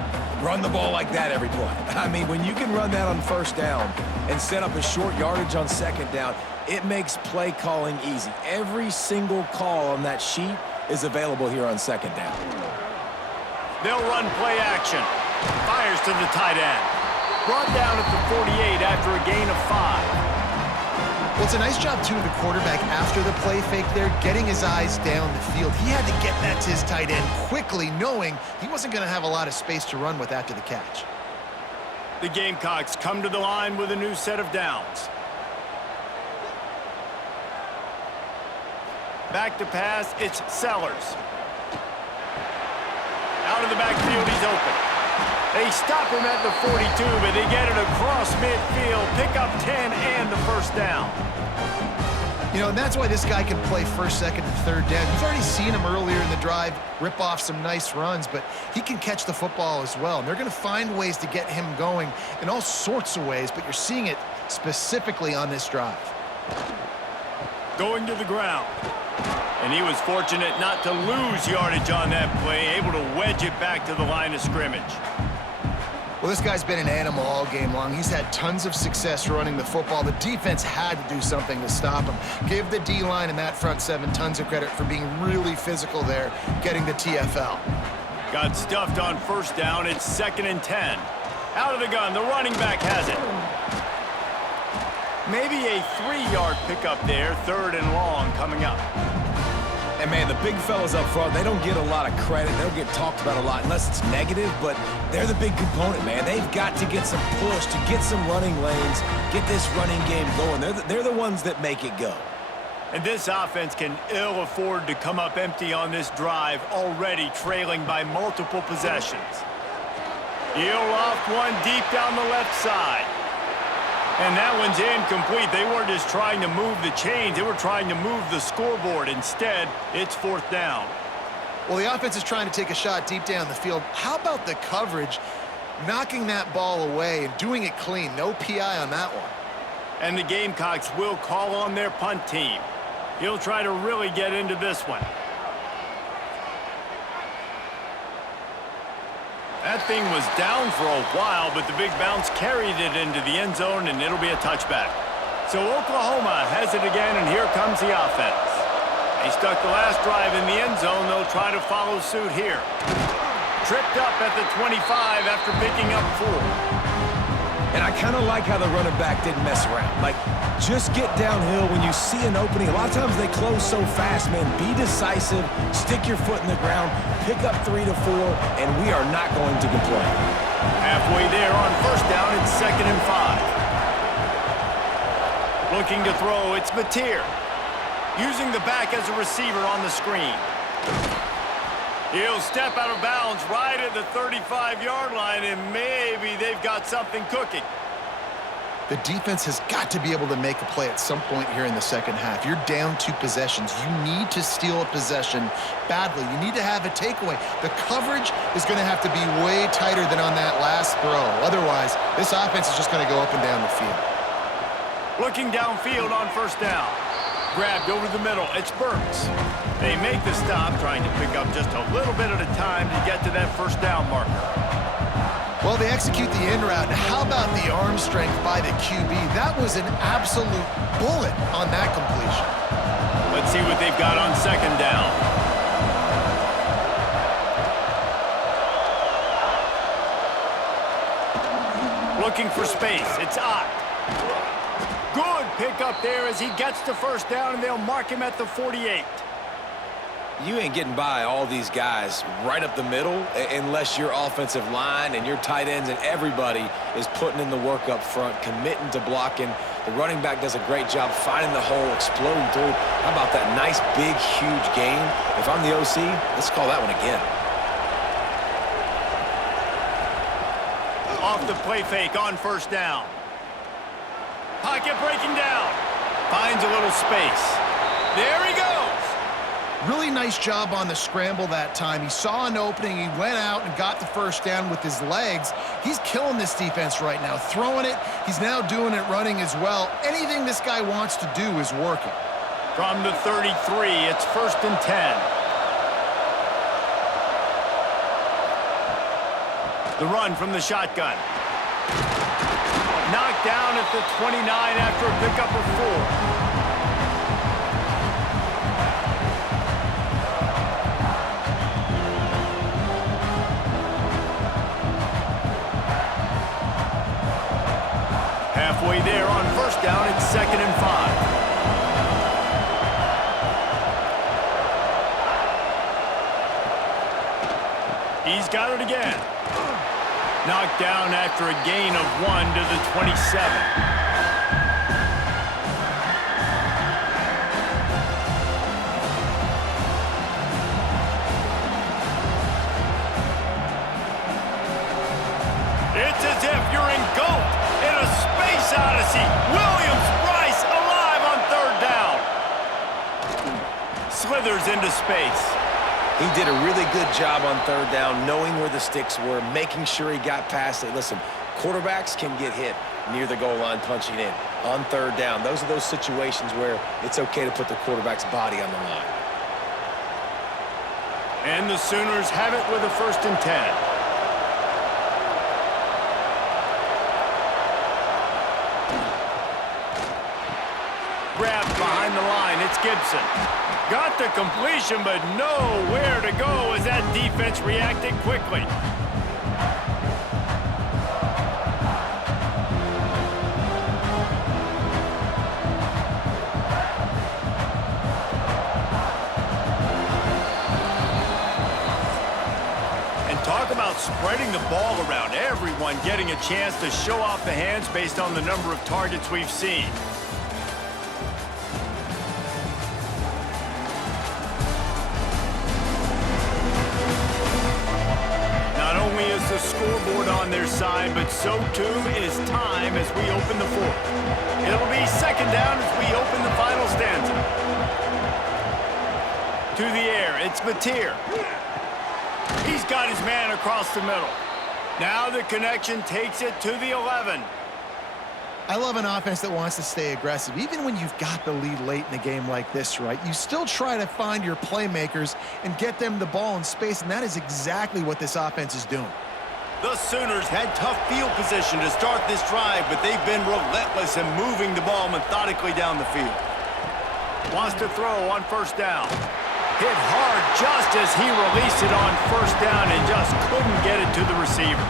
Run the ball like that every play. I mean, when you can run that on first down and set up a short yardage on second down, it makes play calling easy. Every single call on that sheet is available here on second down. They'll run play action. Fires to the tight end. Brought down at the 48 after a gain of 5. Well, it's a nice job, too, of the quarterback after the play fake there, getting his eyes down the field. He had to get that to his tight end quickly, knowing he wasn't going to have a lot of space to run with after the catch. The Gamecocks come to the line with a new set of downs. Back to pass, it's Sellers. Out of the backfield, he's open. They stop him at the 42, but they get it across midfield, pick up 10 and the first down. You know, and that's why this guy can play first, second, and third down. You've already seen him earlier in the drive rip off some nice runs, but he can catch the football as well. And they're going to find ways to get him going in all sorts of ways, but you're seeing it specifically on this drive. Going to the ground. And he was fortunate not to lose yardage on that play, able to wedge it back to the line of scrimmage. Well, this guy's been an animal all game long. He's had tons of success running the football. The defense had to do something to stop him. Give the D-line and that front seven tons of credit for being really physical there, getting the TFL. Got stuffed on first down. It's 2nd and 10. Out of the gun, the running back has it. Maybe a 3-yard pickup there, 3rd and long coming up. And, man, the big fellas up front, they don't get a lot of credit. They don't get talked about a lot unless it's negative, but they're the big component, man. They've got to get some push, to get some running lanes, get this running game going. They're the ones that make it go. And this offense can ill afford to come up empty on this drive, already trailing by multiple possessions. He'll loft one deep down the left side. And that one's incomplete. They weren't just trying to move the chains. They were trying to move the scoreboard. Instead, it's 4th down. Well, the offense is trying to take a shot deep down the field. How about the coverage, knocking that ball away and doing it clean? No PI on that one. And the Gamecocks will call on their punt team. He'll try to really get into this one. That thing was down for a while, but the big bounce carried it into the end zone, and it'll be a touchback. So Oklahoma has it again, and here comes the offense. They stuck the last drive in the end zone. They'll try to follow suit here. Tripped up at the 25 after picking up 4. And I kind of like how the running back didn't mess around. Like, just get downhill when you see an opening. A lot of times they close so fast, man. Be decisive, stick your foot in the ground, pick up 3 to 4, and we are not going to complain. Halfway there on first down, it's 2nd and 5. Looking to throw, it's Mateer. Using the back as a receiver on the screen. He'll step out of bounds right at the 35-yard line, and maybe they've got something cooking. The defense has got to be able to make a play at some point here in the second half. You're down 2 possessions. You need to steal a possession badly. You need to have a takeaway. The coverage is going to have to be way tighter than on that last throw. Otherwise, this offense is just going to go up and down the field. Looking downfield on first down. Grabbed over the middle, it's Burks. They make the stop, trying to pick up just a little bit at a time to get to that first down marker. Well, they execute the in route. How about the arm strength by the QB? That was an absolute bullet on that completion. Let's see what they've got on second down. Looking for space. It's Ott. Good pick up there as he gets the first down, and they'll mark him at the 48. You ain't getting by all these guys right up the middle unless your offensive line and your tight ends and everybody is putting in the work up front, committing to blocking. The running back does a great job finding the hole, exploding through. How about that nice, big, huge gain? If I'm the OC, let's call that one again. Off the play fake on first down. Pocket breaking down. Finds a little space. There he goes. Really nice job on the scramble that time. He saw an opening. He went out and got the first down with his legs. He's killing this defense right now. Throwing it. He's now doing it running as well. Anything this guy wants to do is working. From the 33, it's 1st and 10. The run from the shotgun. Knocked down at the 29 after a pickup of 4. Halfway there on first down, it's 2nd and 5. He's got it again. Knocked down after a gain of 1 to the 27. It's as if you're engulfed in a space odyssey. Williams-Brice alive on 3rd down. Slithers into space. He did a really good job on 3rd down, knowing where the sticks were, making sure he got past it. Listen, quarterbacks can get hit near the goal line punching in. On 3rd down, those are those situations where it's okay to put the quarterback's body on the line. And the Sooners have it with a 1st and 10. Grabbed behind the line, it's Gibson. Got the completion, but nowhere to go as that defense reacted quickly. And talk about spreading the ball around. Everyone getting a chance to show off the hands based on the number of targets we've seen. The scoreboard on their side, but so too is time as we open the 4th. It'll be 2nd down as we open the final stanza. To the air, it's Mateer. He's got his man across the middle. Now the connection takes it to the 11. I love an offense that wants to stay aggressive. Even when you've got the lead late in a game like this, right? You still try to find your playmakers and get them the ball in space, and that is exactly what this offense is doing. The Sooners had tough field position to start this drive, but they've been relentless in moving the ball methodically down the field. Wants to throw on 1st down. Hit hard just as he released it on 1st down and just couldn't get it to the receiver.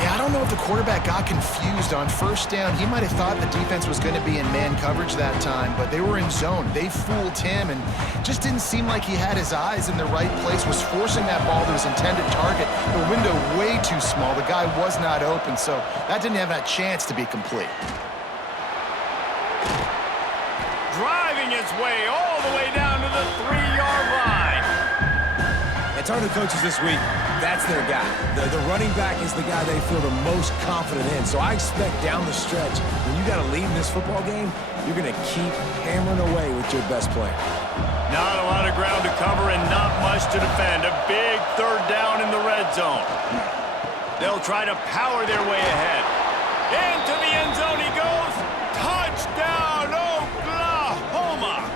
Yeah, I don't know if the quarterback got confused on 1st down. He might have thought the defense was going to be in man coverage that time, but they were in zone. They fooled him and just didn't seem like he had his eyes in the right place, was forcing that ball to his intended target. The window way too small. The guy was not open, so that didn't have that chance to be complete. Driving his way all the way down to the 3-yard line. It's our new coaches this week. That's their guy. The running back is the guy they feel the most confident in. So I expect down the stretch, when you got to lead in this football game, you're going to keep hammering away with your best player. Not a lot of ground to cover and not much to defend. A big 3rd down in the red zone. They'll try to power their way ahead. Into the end zone he goes. Touchdown, Oklahoma!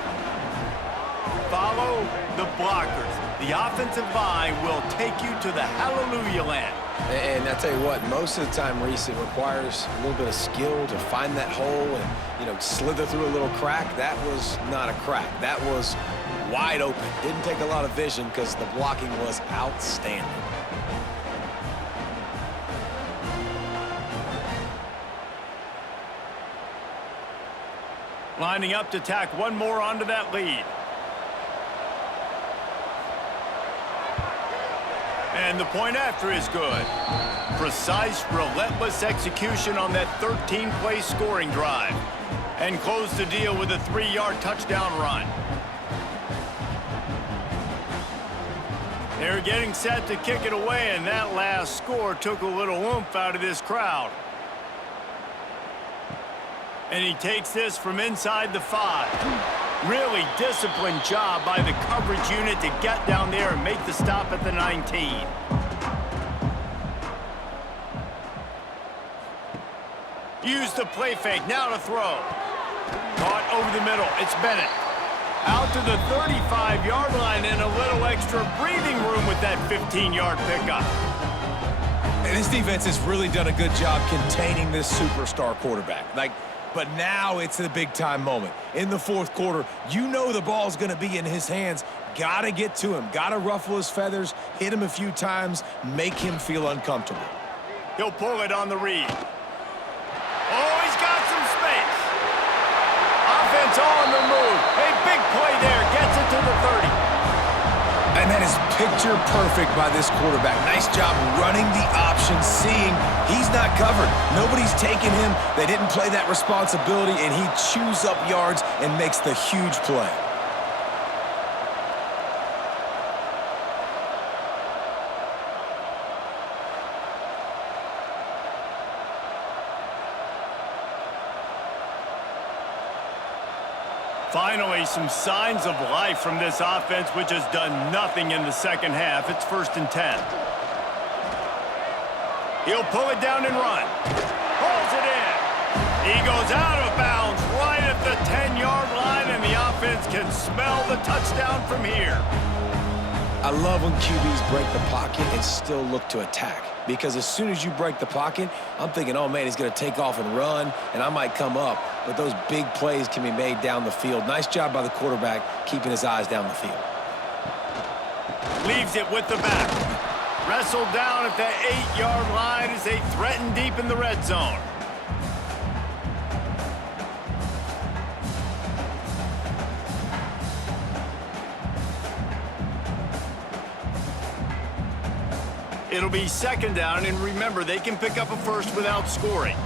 Follow the blockers. The offensive line will take you to the Hallelujah land. And I tell you what, most of the time, Reese, it requires a little bit of skill to find that hole and, you know, slither through a little crack. That was not a crack. That was wide open. Didn't take a lot of vision because the blocking was outstanding. Lining up to tack one more onto that lead. And the point after is good. Precise, relentless execution on that 13-play scoring drive. And close the deal with a 3-yard touchdown run. They're getting set to kick it away, and that last score took a little oomph out of this crowd. And he takes this from inside the 5. Really disciplined job by the coverage unit to get down there and make the stop at the 19. Use the play fake, now to throw. Caught over the middle, it's Bennett. Out to the 35-yard line and a little extra breathing room with that 15-yard pickup. And this defense has really done a good job containing this superstar quarterback. But now it's the big-time moment. In the fourth quarter, you know the ball's going to be in his hands. Got to get to him. Got to ruffle his feathers, hit him a few times, make him feel uncomfortable. He'll pull it on the read. Oh, he's got some space. Offense on the move. A big play there. Gets it to the 30. And that is picture perfect by this quarterback. Nice job running the option, seeing he's not covered. Nobody's taking him. They didn't play that responsibility, and he chews up yards and makes the huge play. Finally, some signs of life from this offense, which has done nothing in the second half. It's 1st and 10. He'll pull it down and run. Pulls it in. He goes out of bounds right at the 10-yard line, and the offense can smell the touchdown from here. I love when QBs break the pocket and still look to attack. Because as soon as you break the pocket, I'm thinking, oh, man, he's going to take off and run, and I might come up. But those big plays can be made down the field. Nice job by the quarterback keeping his eyes down the field. Leaves it with the back. Wrestled down at the 8-yard line as they threaten deep in the red zone. It'll be 2nd down, and remember, they can pick up a first without scoring.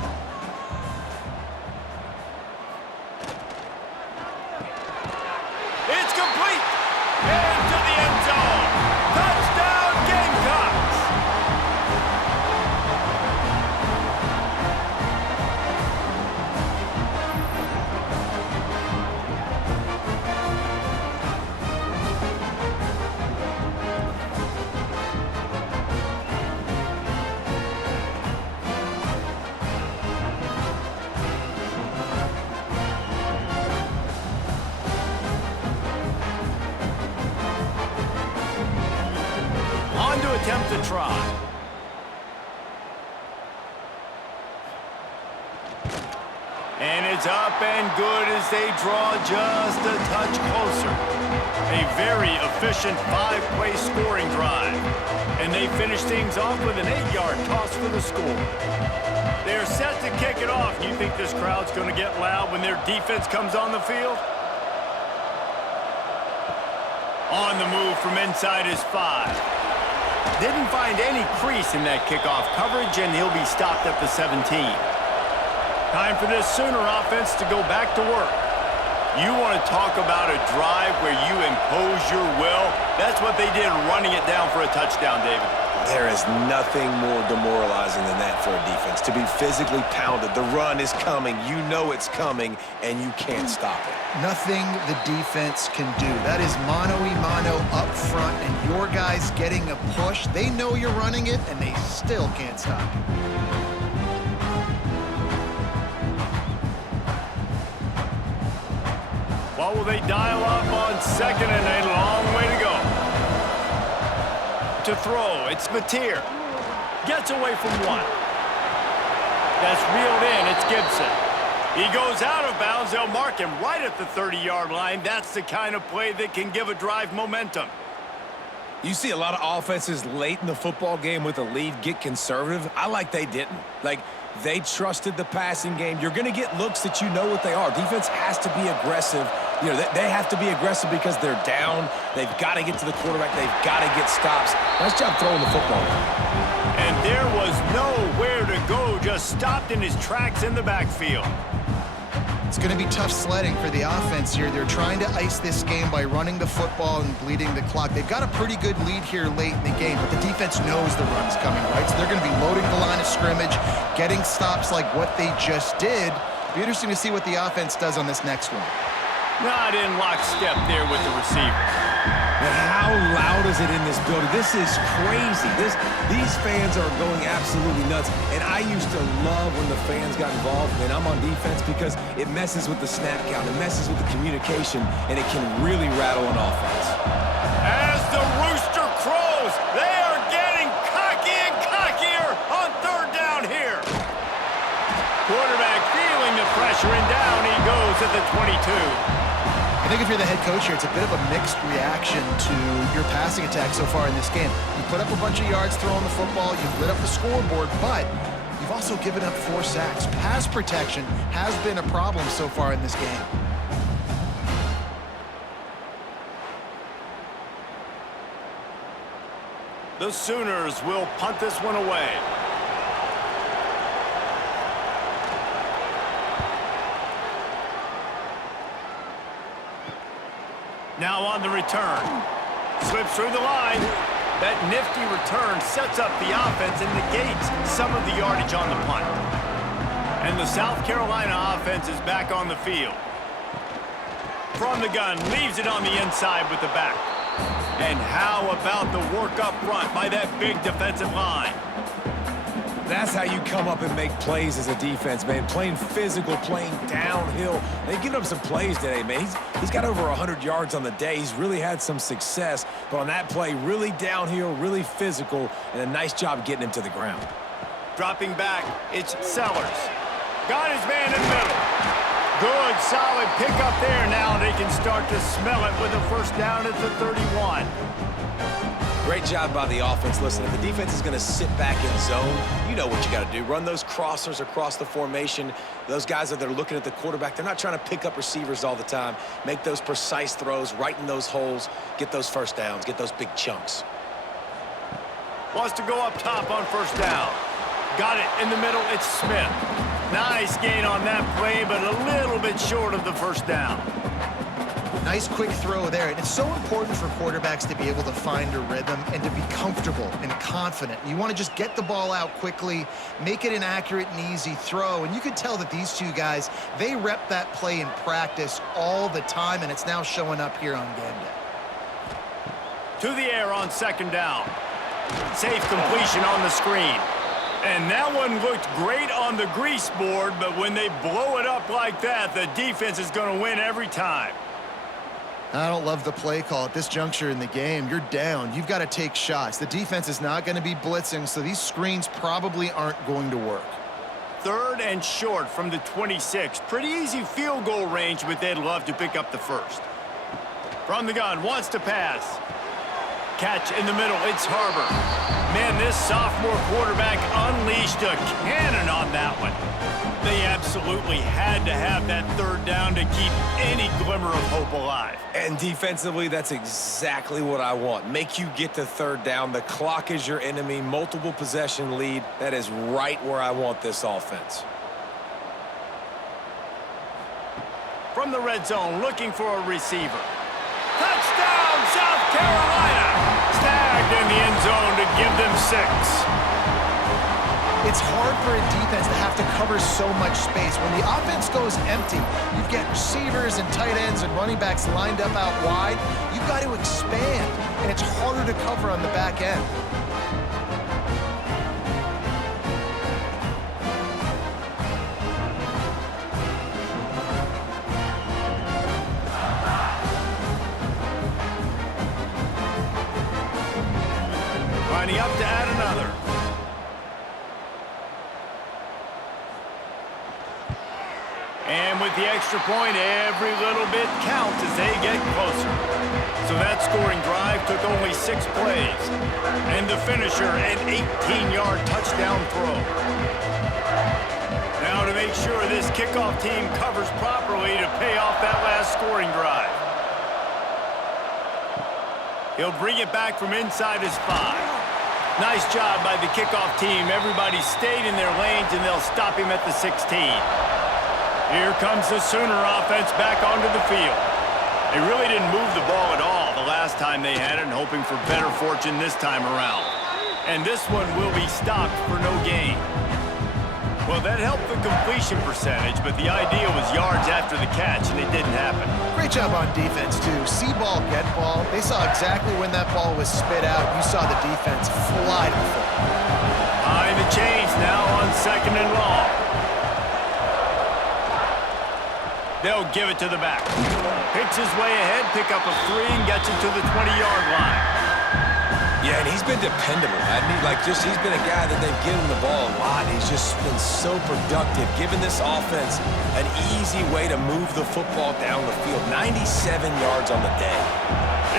It's complete! Into the end zone! Touchdown, Gamecocks! Attempt to try. And it's up and good as they draw just a touch closer. A very efficient 5-play scoring drive. And they finish things off with an 8-yard toss for the score. They're set to kick it off. You think this crowd's going to get loud when their defense comes on the field? On the move from inside his 5. Didn't find any crease in that kickoff coverage, and he'll be stopped at the 17. Time for this Sooner offense to go back to work. You want to talk about a drive where you impose your will? That's what they did, running it down for a touchdown, David. There is nothing more demoralizing than that for a defense. To be physically pounded. The run is coming. You know it's coming, and you can't stop it. Nothing the defense can do. That is mano-a-mano up front, and your guys getting a push. They know you're running it, and they still can't stop it. What will they dial up on 2nd and a long way to go? To throw, it's Mateer. Gets away from one. That's reeled in. It's Gibson. He goes out of bounds. They'll mark him right at the 30-yard line. That's the kind of play that can give a drive momentum. You see a lot of offenses late in the football game with a lead get conservative. I like they didn't. Like, they trusted the passing game. You're going to get looks that you know what they are. Defense has to be aggressive. You know, they have to be aggressive because they're down. They've got to get to the quarterback. They've got to get stops. Nice job throwing the football. And there was nowhere to go. Just stopped in his tracks in the backfield. It's going to be tough sledding for the offense here. They're trying to ice this game by running the football and bleeding the clock. They've got a pretty good lead here late in the game, but the defense knows the run's coming, right? So they're going to be loading the line of scrimmage, getting stops like what they just did. Be interesting to see what the offense does on this next one. Not in lockstep there with the receiver. And how loud is it in this building? This is crazy. These fans are going absolutely nuts. And I used to love when the fans got involved. And I'm on defense because it messes with the snap count. It messes with the communication. And it can really rattle an offense. As the rooster crows, they are getting cocky and cockier on third down here. Quarterback feeling the pressure, and down he goes at the 22. I think if you're the head coach here, it's a bit of a mixed reaction to your passing attack so far in this game. You put up a bunch of yards throwing the football, you've lit up the scoreboard, but you've also given up 4 sacks. Pass protection has been a problem so far in this game. The Sooners will punt this one away. Now on the return. Slips through the line. That nifty return sets up the offense and negates some of the yardage on the punt. And the South Carolina offense is back on the field. From the gun, leaves it on the inside with the back. And how about the work up front by that big defensive line? That's how you come up and make plays as a defense, man. Playing physical, playing downhill. They've given up some plays today, man. He's got over 100 yards on the day. He's really had some success. But on that play, really downhill, really physical, and a nice job getting him to the ground. Dropping back, it's Sellers. Got his man in the middle. Good, solid pickup there. Now they can start to smell it with a first down at the 31. Great job by the offense. Listen, if the defense is going to sit back in zone, you know what you got to do. Run those crossers across the formation. Those guys that are looking at the quarterback, they're not trying to pick up receivers all the time. Make those precise throws, right in those holes, get those first downs, get those big chunks. Wants to go up top on first down. Got it in the middle. It's Smith. Nice gain on that play, but a little bit short of the first down. Nice quick throw there. And it's so important for quarterbacks to be able to find a rhythm and to be comfortable and confident. You want to just get the ball out quickly, make it an accurate and easy throw. And you could tell that these two guys, they rep that play in practice all the time, and it's now showing up here on game day. To the air on second down. Safe completion on the screen. And that one looked great on the grease board, but when they blow it up like that, the defense is going to win every time. I don't love the play call at this juncture in the game. You're down. You've got to take shots. The defense is not going to be blitzing, so these screens probably aren't going to work. Third and short from the 26. Pretty easy field goal range, but they'd love to pick up the first. From the gun, wants to pass. Catch in the middle, it's Harbor. Man, this sophomore quarterback unleashed a cannon on that one. They absolutely had to have that third down to keep any glimmer of hope alive. And defensively, that's exactly what I want. Make you get to third down. The clock is your enemy. Multiple possession lead. That is right where I want this offense. From the red zone, looking for a receiver. Touchdown, South Carolina! Snagged in the end zone to give them 6. It's hard for a defense to have to cover so much space. When the offense goes empty, you get receivers and tight ends and running backs lined up out wide. You've got to expand, and it's harder to cover on the back end. Lining up to add another. with the extra point, every little bit counts as they get closer. So that scoring drive took only 6 plays. And the finisher, an 18-yard touchdown throw. Now to make sure this kickoff team covers properly to pay off that last scoring drive. He'll bring it back from inside his 5. Nice job by the kickoff team. Everybody stayed in their lanes, and they'll stop him at the 16. Here comes the Sooner offense back onto the field. They really didn't move the ball at all the last time they had it, and hoping for better fortune this time around. And this one will be stopped for no gain. Well, that helped the completion percentage, but the idea was yards after the catch, and it didn't happen. Great job on defense, too. See ball, get ball. They saw exactly when that ball was spit out. You saw the defense fly to the football. Behind the chains now on 2nd and long. They'll give it to the back. Picks his way ahead, pick up a 3, and gets it to the 20-yard line. Yeah, and he's been dependable, hasn't he? He's been a guy that they've given the ball a lot. He's just been so productive, giving this offense an easy way to move the football down the field. 97 yards on the day.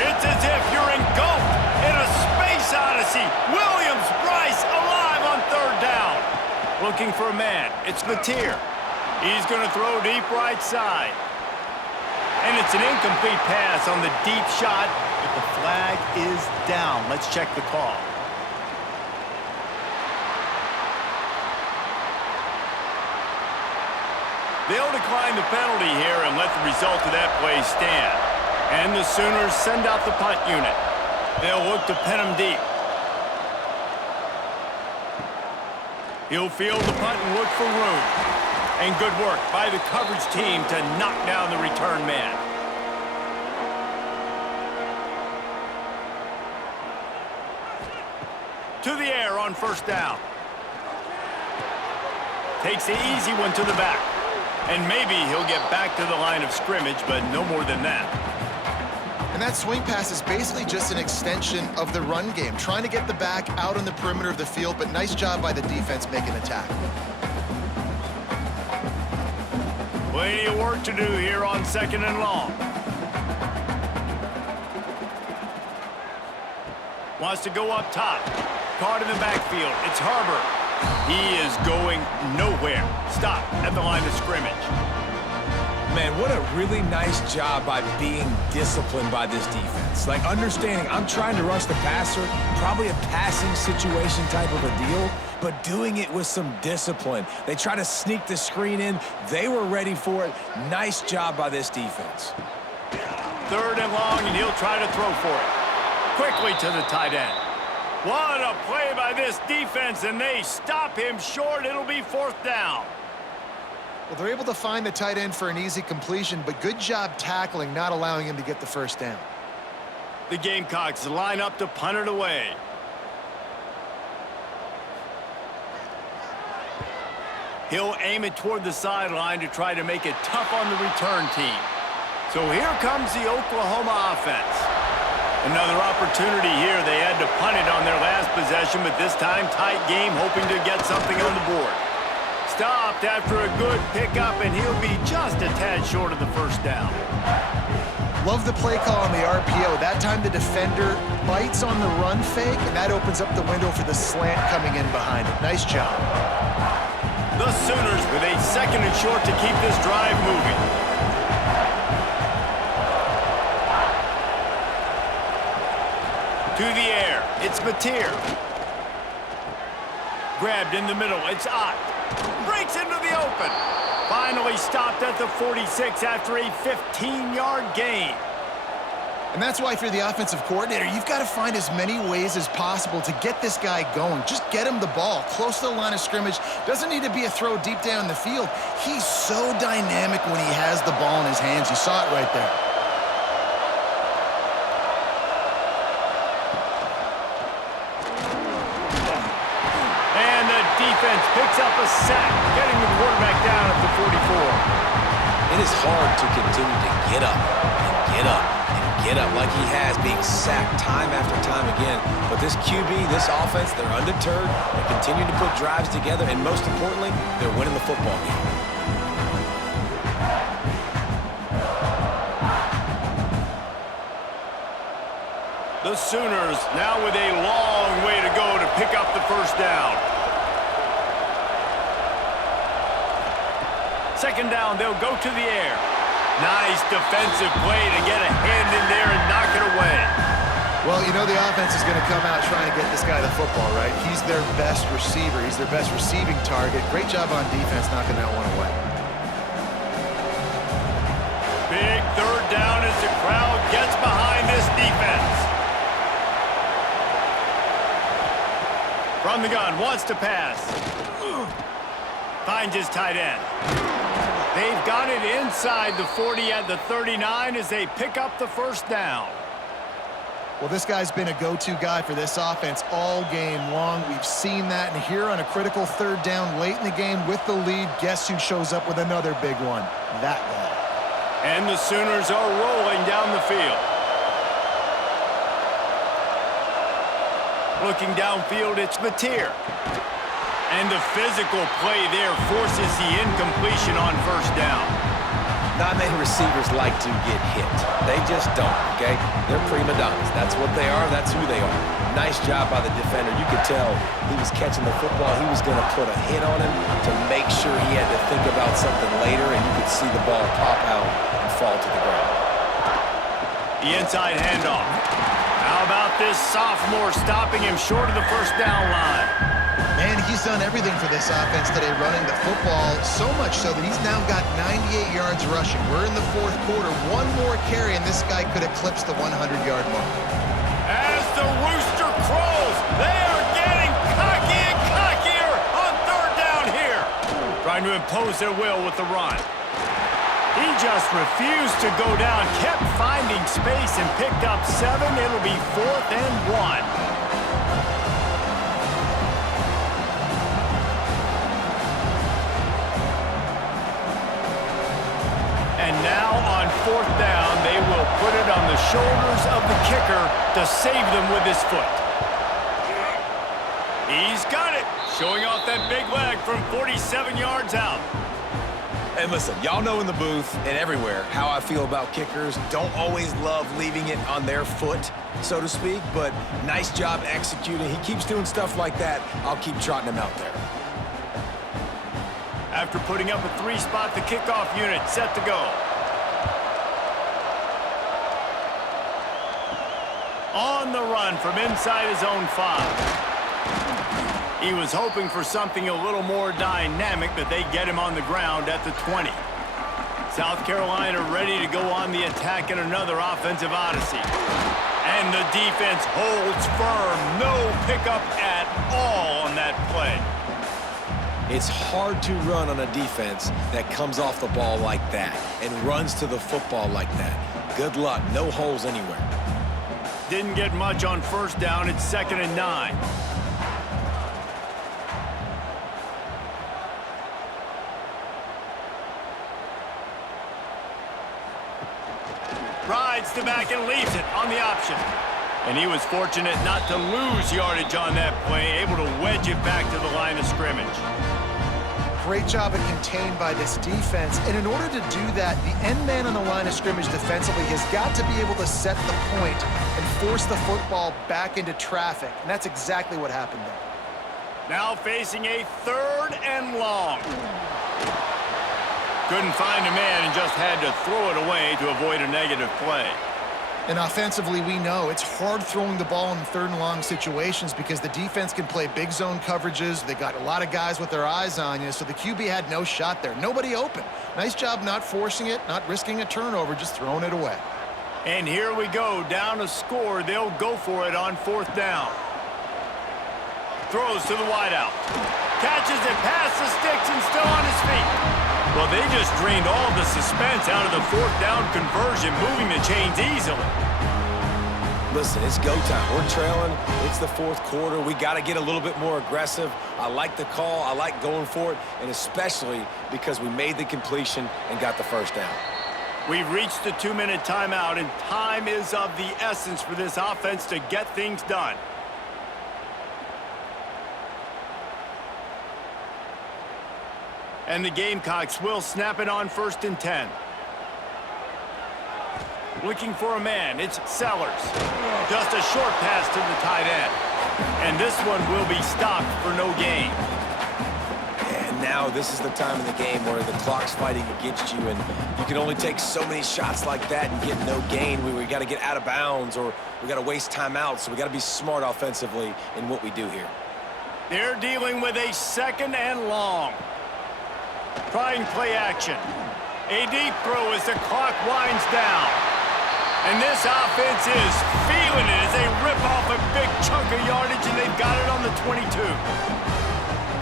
It's as if you're engulfed in a space odyssey. Williams, Bryce, alive on 3rd down. Looking for a man. It's Mateer. He's going to throw deep right side. And it's an incomplete pass on the deep shot, but the flag is down. Let's check the call. They'll decline the penalty here and let the result of that play stand. And the Sooners send out the punt unit. They'll look to pin him deep. He'll field the punt and look for room. And good work by the coverage team to knock down the return man. To the air on 1st down. Takes the easy one to the back. And maybe he'll get back to the line of scrimmage, but no more than that. And that swing pass is basically just an extension of the run game, trying to get the back out on the perimeter of the field, but nice job by the defense making a tackle. Plenty of work to do here on 2nd and long. Wants to go up top. Caught in the backfield. It's Harbor. He is going nowhere. Stop at the line of scrimmage. Man, what a really nice job by being disciplined by this defense. Understanding I'm trying to rush the passer, probably a passing situation type of a deal, but doing it with some discipline. They try to sneak the screen in. They were ready for it. Nice job by this defense. 3rd and long, and he'll try to throw for it. Quickly to the tight end. What a play by this defense, and they stop him short. It'll be 4th down. Well, they're able to find the tight end for an easy completion, but good job tackling, not allowing him to get the 1st down. The Gamecocks line up to punt it away. He'll aim it toward the sideline to try to make it tough on the return team. So here comes the Oklahoma offense. Another opportunity here. They had to punt it on their last possession, but this time tight game, hoping to get something on the board. Stopped after a good pickup, and he'll be just a tad short of the 1st down. Love the play call on the RPO. That time the defender bites on the run fake, and that opens up the window for the slant coming in behind it. Nice job. The Sooners with a 2nd and short to keep this drive moving. To the air, it's Mateer. Grabbed in the middle, it's Ott. Breaks into the open. Finally stopped at the 46 after a 15-yard gain. And that's why if you're the offensive coordinator, you've got to find as many ways as possible to get this guy going. Just get him the ball close to the line of scrimmage. Doesn't need to be a throw deep down the field. He's so dynamic when he has the ball in his hands. You saw it right there. Defense picks up a sack, getting the quarterback down at the 44. It is hard to continue to get up and get up and get up like he has, being sacked time after time again. But this QB, this offense, they're undeterred. They continue to put drives together, and most importantly, they're winning the football game. The Sooners now with a long way to go to pick up the first down. Second down, they'll go to the air. Nice defensive play to get a hand in there and knock it away. Well, you know the offense is going to come out trying to get this guy the football, right? He's their best receiver. He's their best receiving target. Great job on defense knocking that one away. Big third down as the crowd gets behind this defense. From the gun, wants to pass. Finds his tight end. They've got it inside the 40 at the 39 as they pick up the first down. Well, this guy's been a go-to guy for this offense all game long. We've seen that, and here on a critical third down late in the game with the lead, guess who shows up with another big one? That guy. And the Sooners are rolling down the field. Looking downfield, it's Mateer. And the physical play there forces the incompletion on first down. Not many receivers like to get hit. They just don't, okay? They're prima donnas. That's what they are. That's who they are. Nice job by the defender. You could tell he was catching the football. He was going to put a hit on him to make sure he had to think about something later, and you could see the ball pop out and fall to the ground. The inside handoff. How about this sophomore stopping him short of the first down line? Man, he's done everything for this offense today, running the football, so much so that he's now got 98 yards rushing. We're in the fourth quarter. One more carry, and this guy could eclipse the 100-yard mark. As the rooster crows, they are getting cocky and cockier on third down here. Trying to impose their will with the run. He just refused to go down, kept finding space and picked up 7. It'll be 4th and 1. And now on 4th down, they will put it on the shoulders of the kicker to save them with his foot. He's got it, showing off that big leg from 47 yards out. And listen, y'all know in the booth and everywhere how I feel about kickers. Don't always love leaving it on their foot, so to speak, but nice job executing. He keeps doing stuff like that. I'll keep trotting him out there. After putting up a 3-spot, the kickoff unit set to go. On the run from inside his own 5. He was hoping for something a little more dynamic, but they get him on the ground at the 20. South Carolina ready to go on the attack in another offensive odyssey. And the defense holds firm. No pickup at all on that play. It's hard to run on a defense that comes off the ball like that and runs to the football like that. Good luck. No holes anywhere. Didn't get much on first down. It's 2nd and 9. Rides to back and leaves it on the option. And he was fortunate not to lose yardage on that play, able to wedge it back to the line of scrimmage. Great job at contained by this defense. And in order to do that, the end man on the line of scrimmage defensively has got to be able to set the point and force the football back into traffic. And that's exactly what happened there. Now facing a 3rd and long. Couldn't find a man and just had to throw it away to avoid a negative play. And offensively, we know it's hard throwing the ball in 3rd and long situations because the defense can play big zone coverages. They got a lot of guys with their eyes on you, so the QB had no shot there. Nobody open. Nice job not forcing it, not risking a turnover, just throwing it away. And here we go, down a score. They'll go for it on 4th down. Throws to the wideout. Catches it past the sticks and still on his feet. Well, they just drained all the suspense out of the 4th down conversion, moving the chains easily. Listen, it's go time. We're trailing. It's the 4th quarter. We got to get a little bit more aggressive. I like the call. I like going for it, and especially because we made the completion and got the first down. We've reached the 2-minute timeout, and time is of the essence for this offense to get things done. And the Gamecocks will snap it on 1st and 10. Looking for a man, it's Sellers. Just a short pass to the tight end. And this one will be stopped for no gain. And now this is the time in the game where the clock's fighting against you, and you can only take so many shots like that and get no gain. We got to get out of bounds, or we got to waste timeouts, so we got to be smart offensively in what we do here. They're dealing with a 2nd and long. Trying play action. A deep throw as the clock winds down. And this offense is feeling it as they rip off a big chunk of yardage, and they've got it on the 22.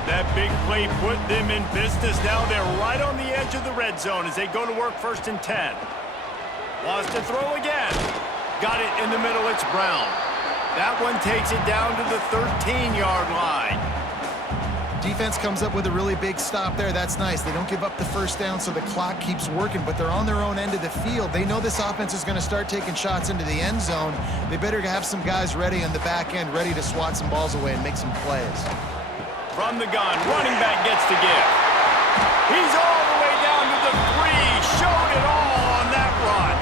That big play put them in business. Now they're right on the edge of the red zone as they go to work 1st and 10. Wants to throw again. Got it in the middle. It's Brown. That one takes it down to the 13-yard line. Defense comes up with a really big stop there. That's nice. They don't give up the first down, so the clock keeps working, but they're on their own end of the field. They know this offense is going to start taking shots into the end zone. They better have some guys ready on the back end, ready to swat some balls away and make some plays. From the gun, running back gets to give. He's all the way down to the 3. Showed it all on that run.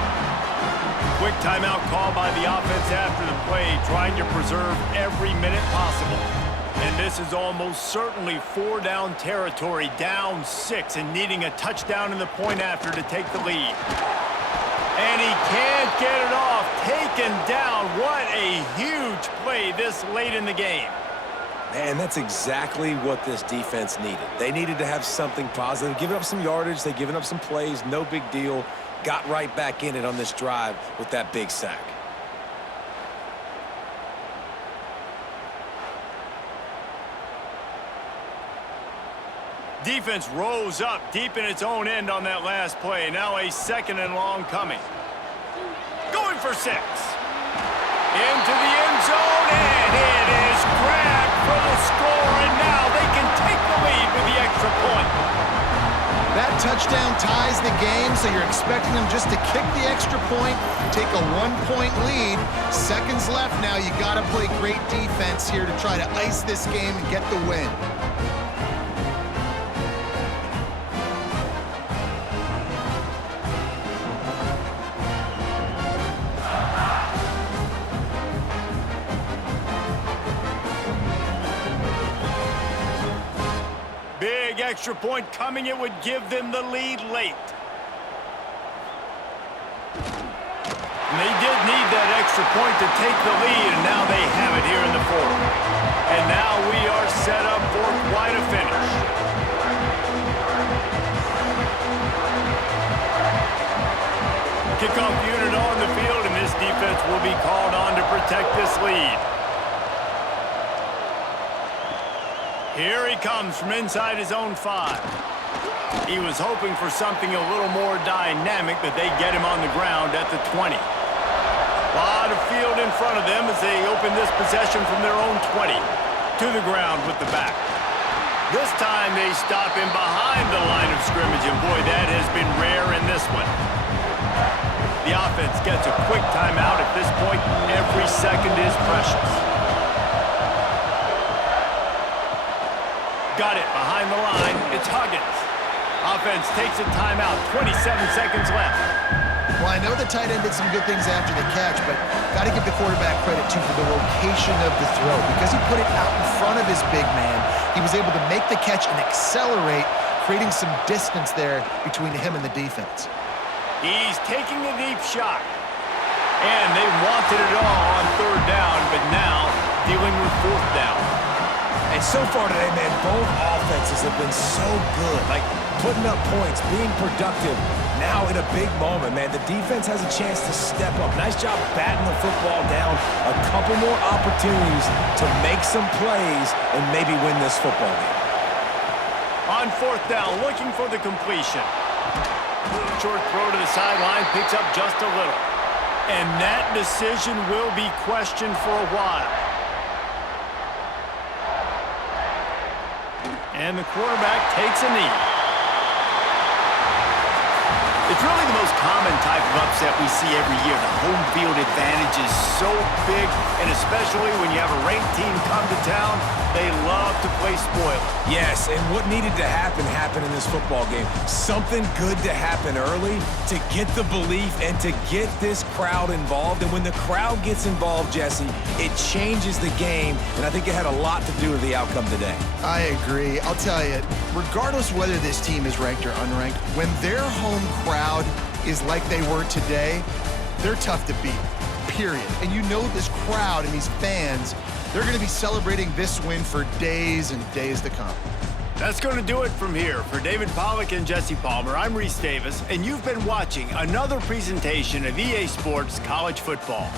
Quick timeout call by the offense after the play, trying to preserve every minute possible. And this is almost certainly 4-down territory, down 6, and needing a touchdown in the point after to take the lead. And he can't get it off. Taken down. What a huge play this late in the game. Man, that's exactly what this defense needed. They needed to have something positive. Giving up some yardage, they've given up some plays, no big deal. Got right back in it on this drive with that big sack. Defense rose up deep in its own end on that last play. Now a 2nd and long coming. Going for 6. Into the end zone, and it is grabbed for the score, and now they can take the lead with the extra point. That touchdown ties the game, so you're expecting them just to kick the extra point, take a 1-point lead. Seconds left now. You got to play great defense here to try to ice this game and get the win. Extra point coming, it would give them the lead late. And they did need that extra point to take the lead, and now they have it here in the 4th. And now we are set up for quite a finish. Kickoff unit on the field, and this defense will be called on to protect this lead. Here he comes from inside his own 5. He was hoping for something a little more dynamic, but they get him on the ground at the 20. A lot of field in front of them as they open this possession from their own 20. To the ground with the back. This time they stop him behind the line of scrimmage, and boy, that has been rare in this one. The offense gets a quick timeout. At this point, every second is precious. Got it behind the line. It's Huggins. Offense takes a timeout. 27 seconds left. Well, I know the tight end did some good things after the catch, but got to give the quarterback credit, too, for the location of the throw. Because he put it out in front of his big man, he was able to make the catch and accelerate, creating some distance there between him and the defense. He's taking a deep shot. And they wanted it all on 3rd down, but now dealing with 4th down. And so far today, man, both offenses have been so good. Like, putting up points, being productive. Now in a big moment, man, the defense has a chance to step up. Nice job batting the football down. A couple more opportunities to make some plays and maybe win this football game. On 4th down, looking for the completion. Short throw to the sideline, picks up just a little. And that decision will be questioned for a while. And the quarterback takes a knee. It's really the most common type of upset we see every year. The home field advantage is so big, and especially when you have a ranked team come to town, they love to play spoiler. Yes, and what needed to happen happened in this football game. Something good to happen early to get the belief and to get this crowd involved. And when the crowd gets involved, Jesse, it changes the game, and I think it had a lot to do with the outcome today. I agree. I'll tell you, regardless whether this team is ranked or unranked, when their home crowd is like they were today, they're tough to beat, period. And you know this crowd and these fans, they're going to be celebrating this win for days and days to come. That's going to do it from here. For David Pollack and Jesse Palmer, I'm Reese Davis, and you've been watching another presentation of EA Sports College Football.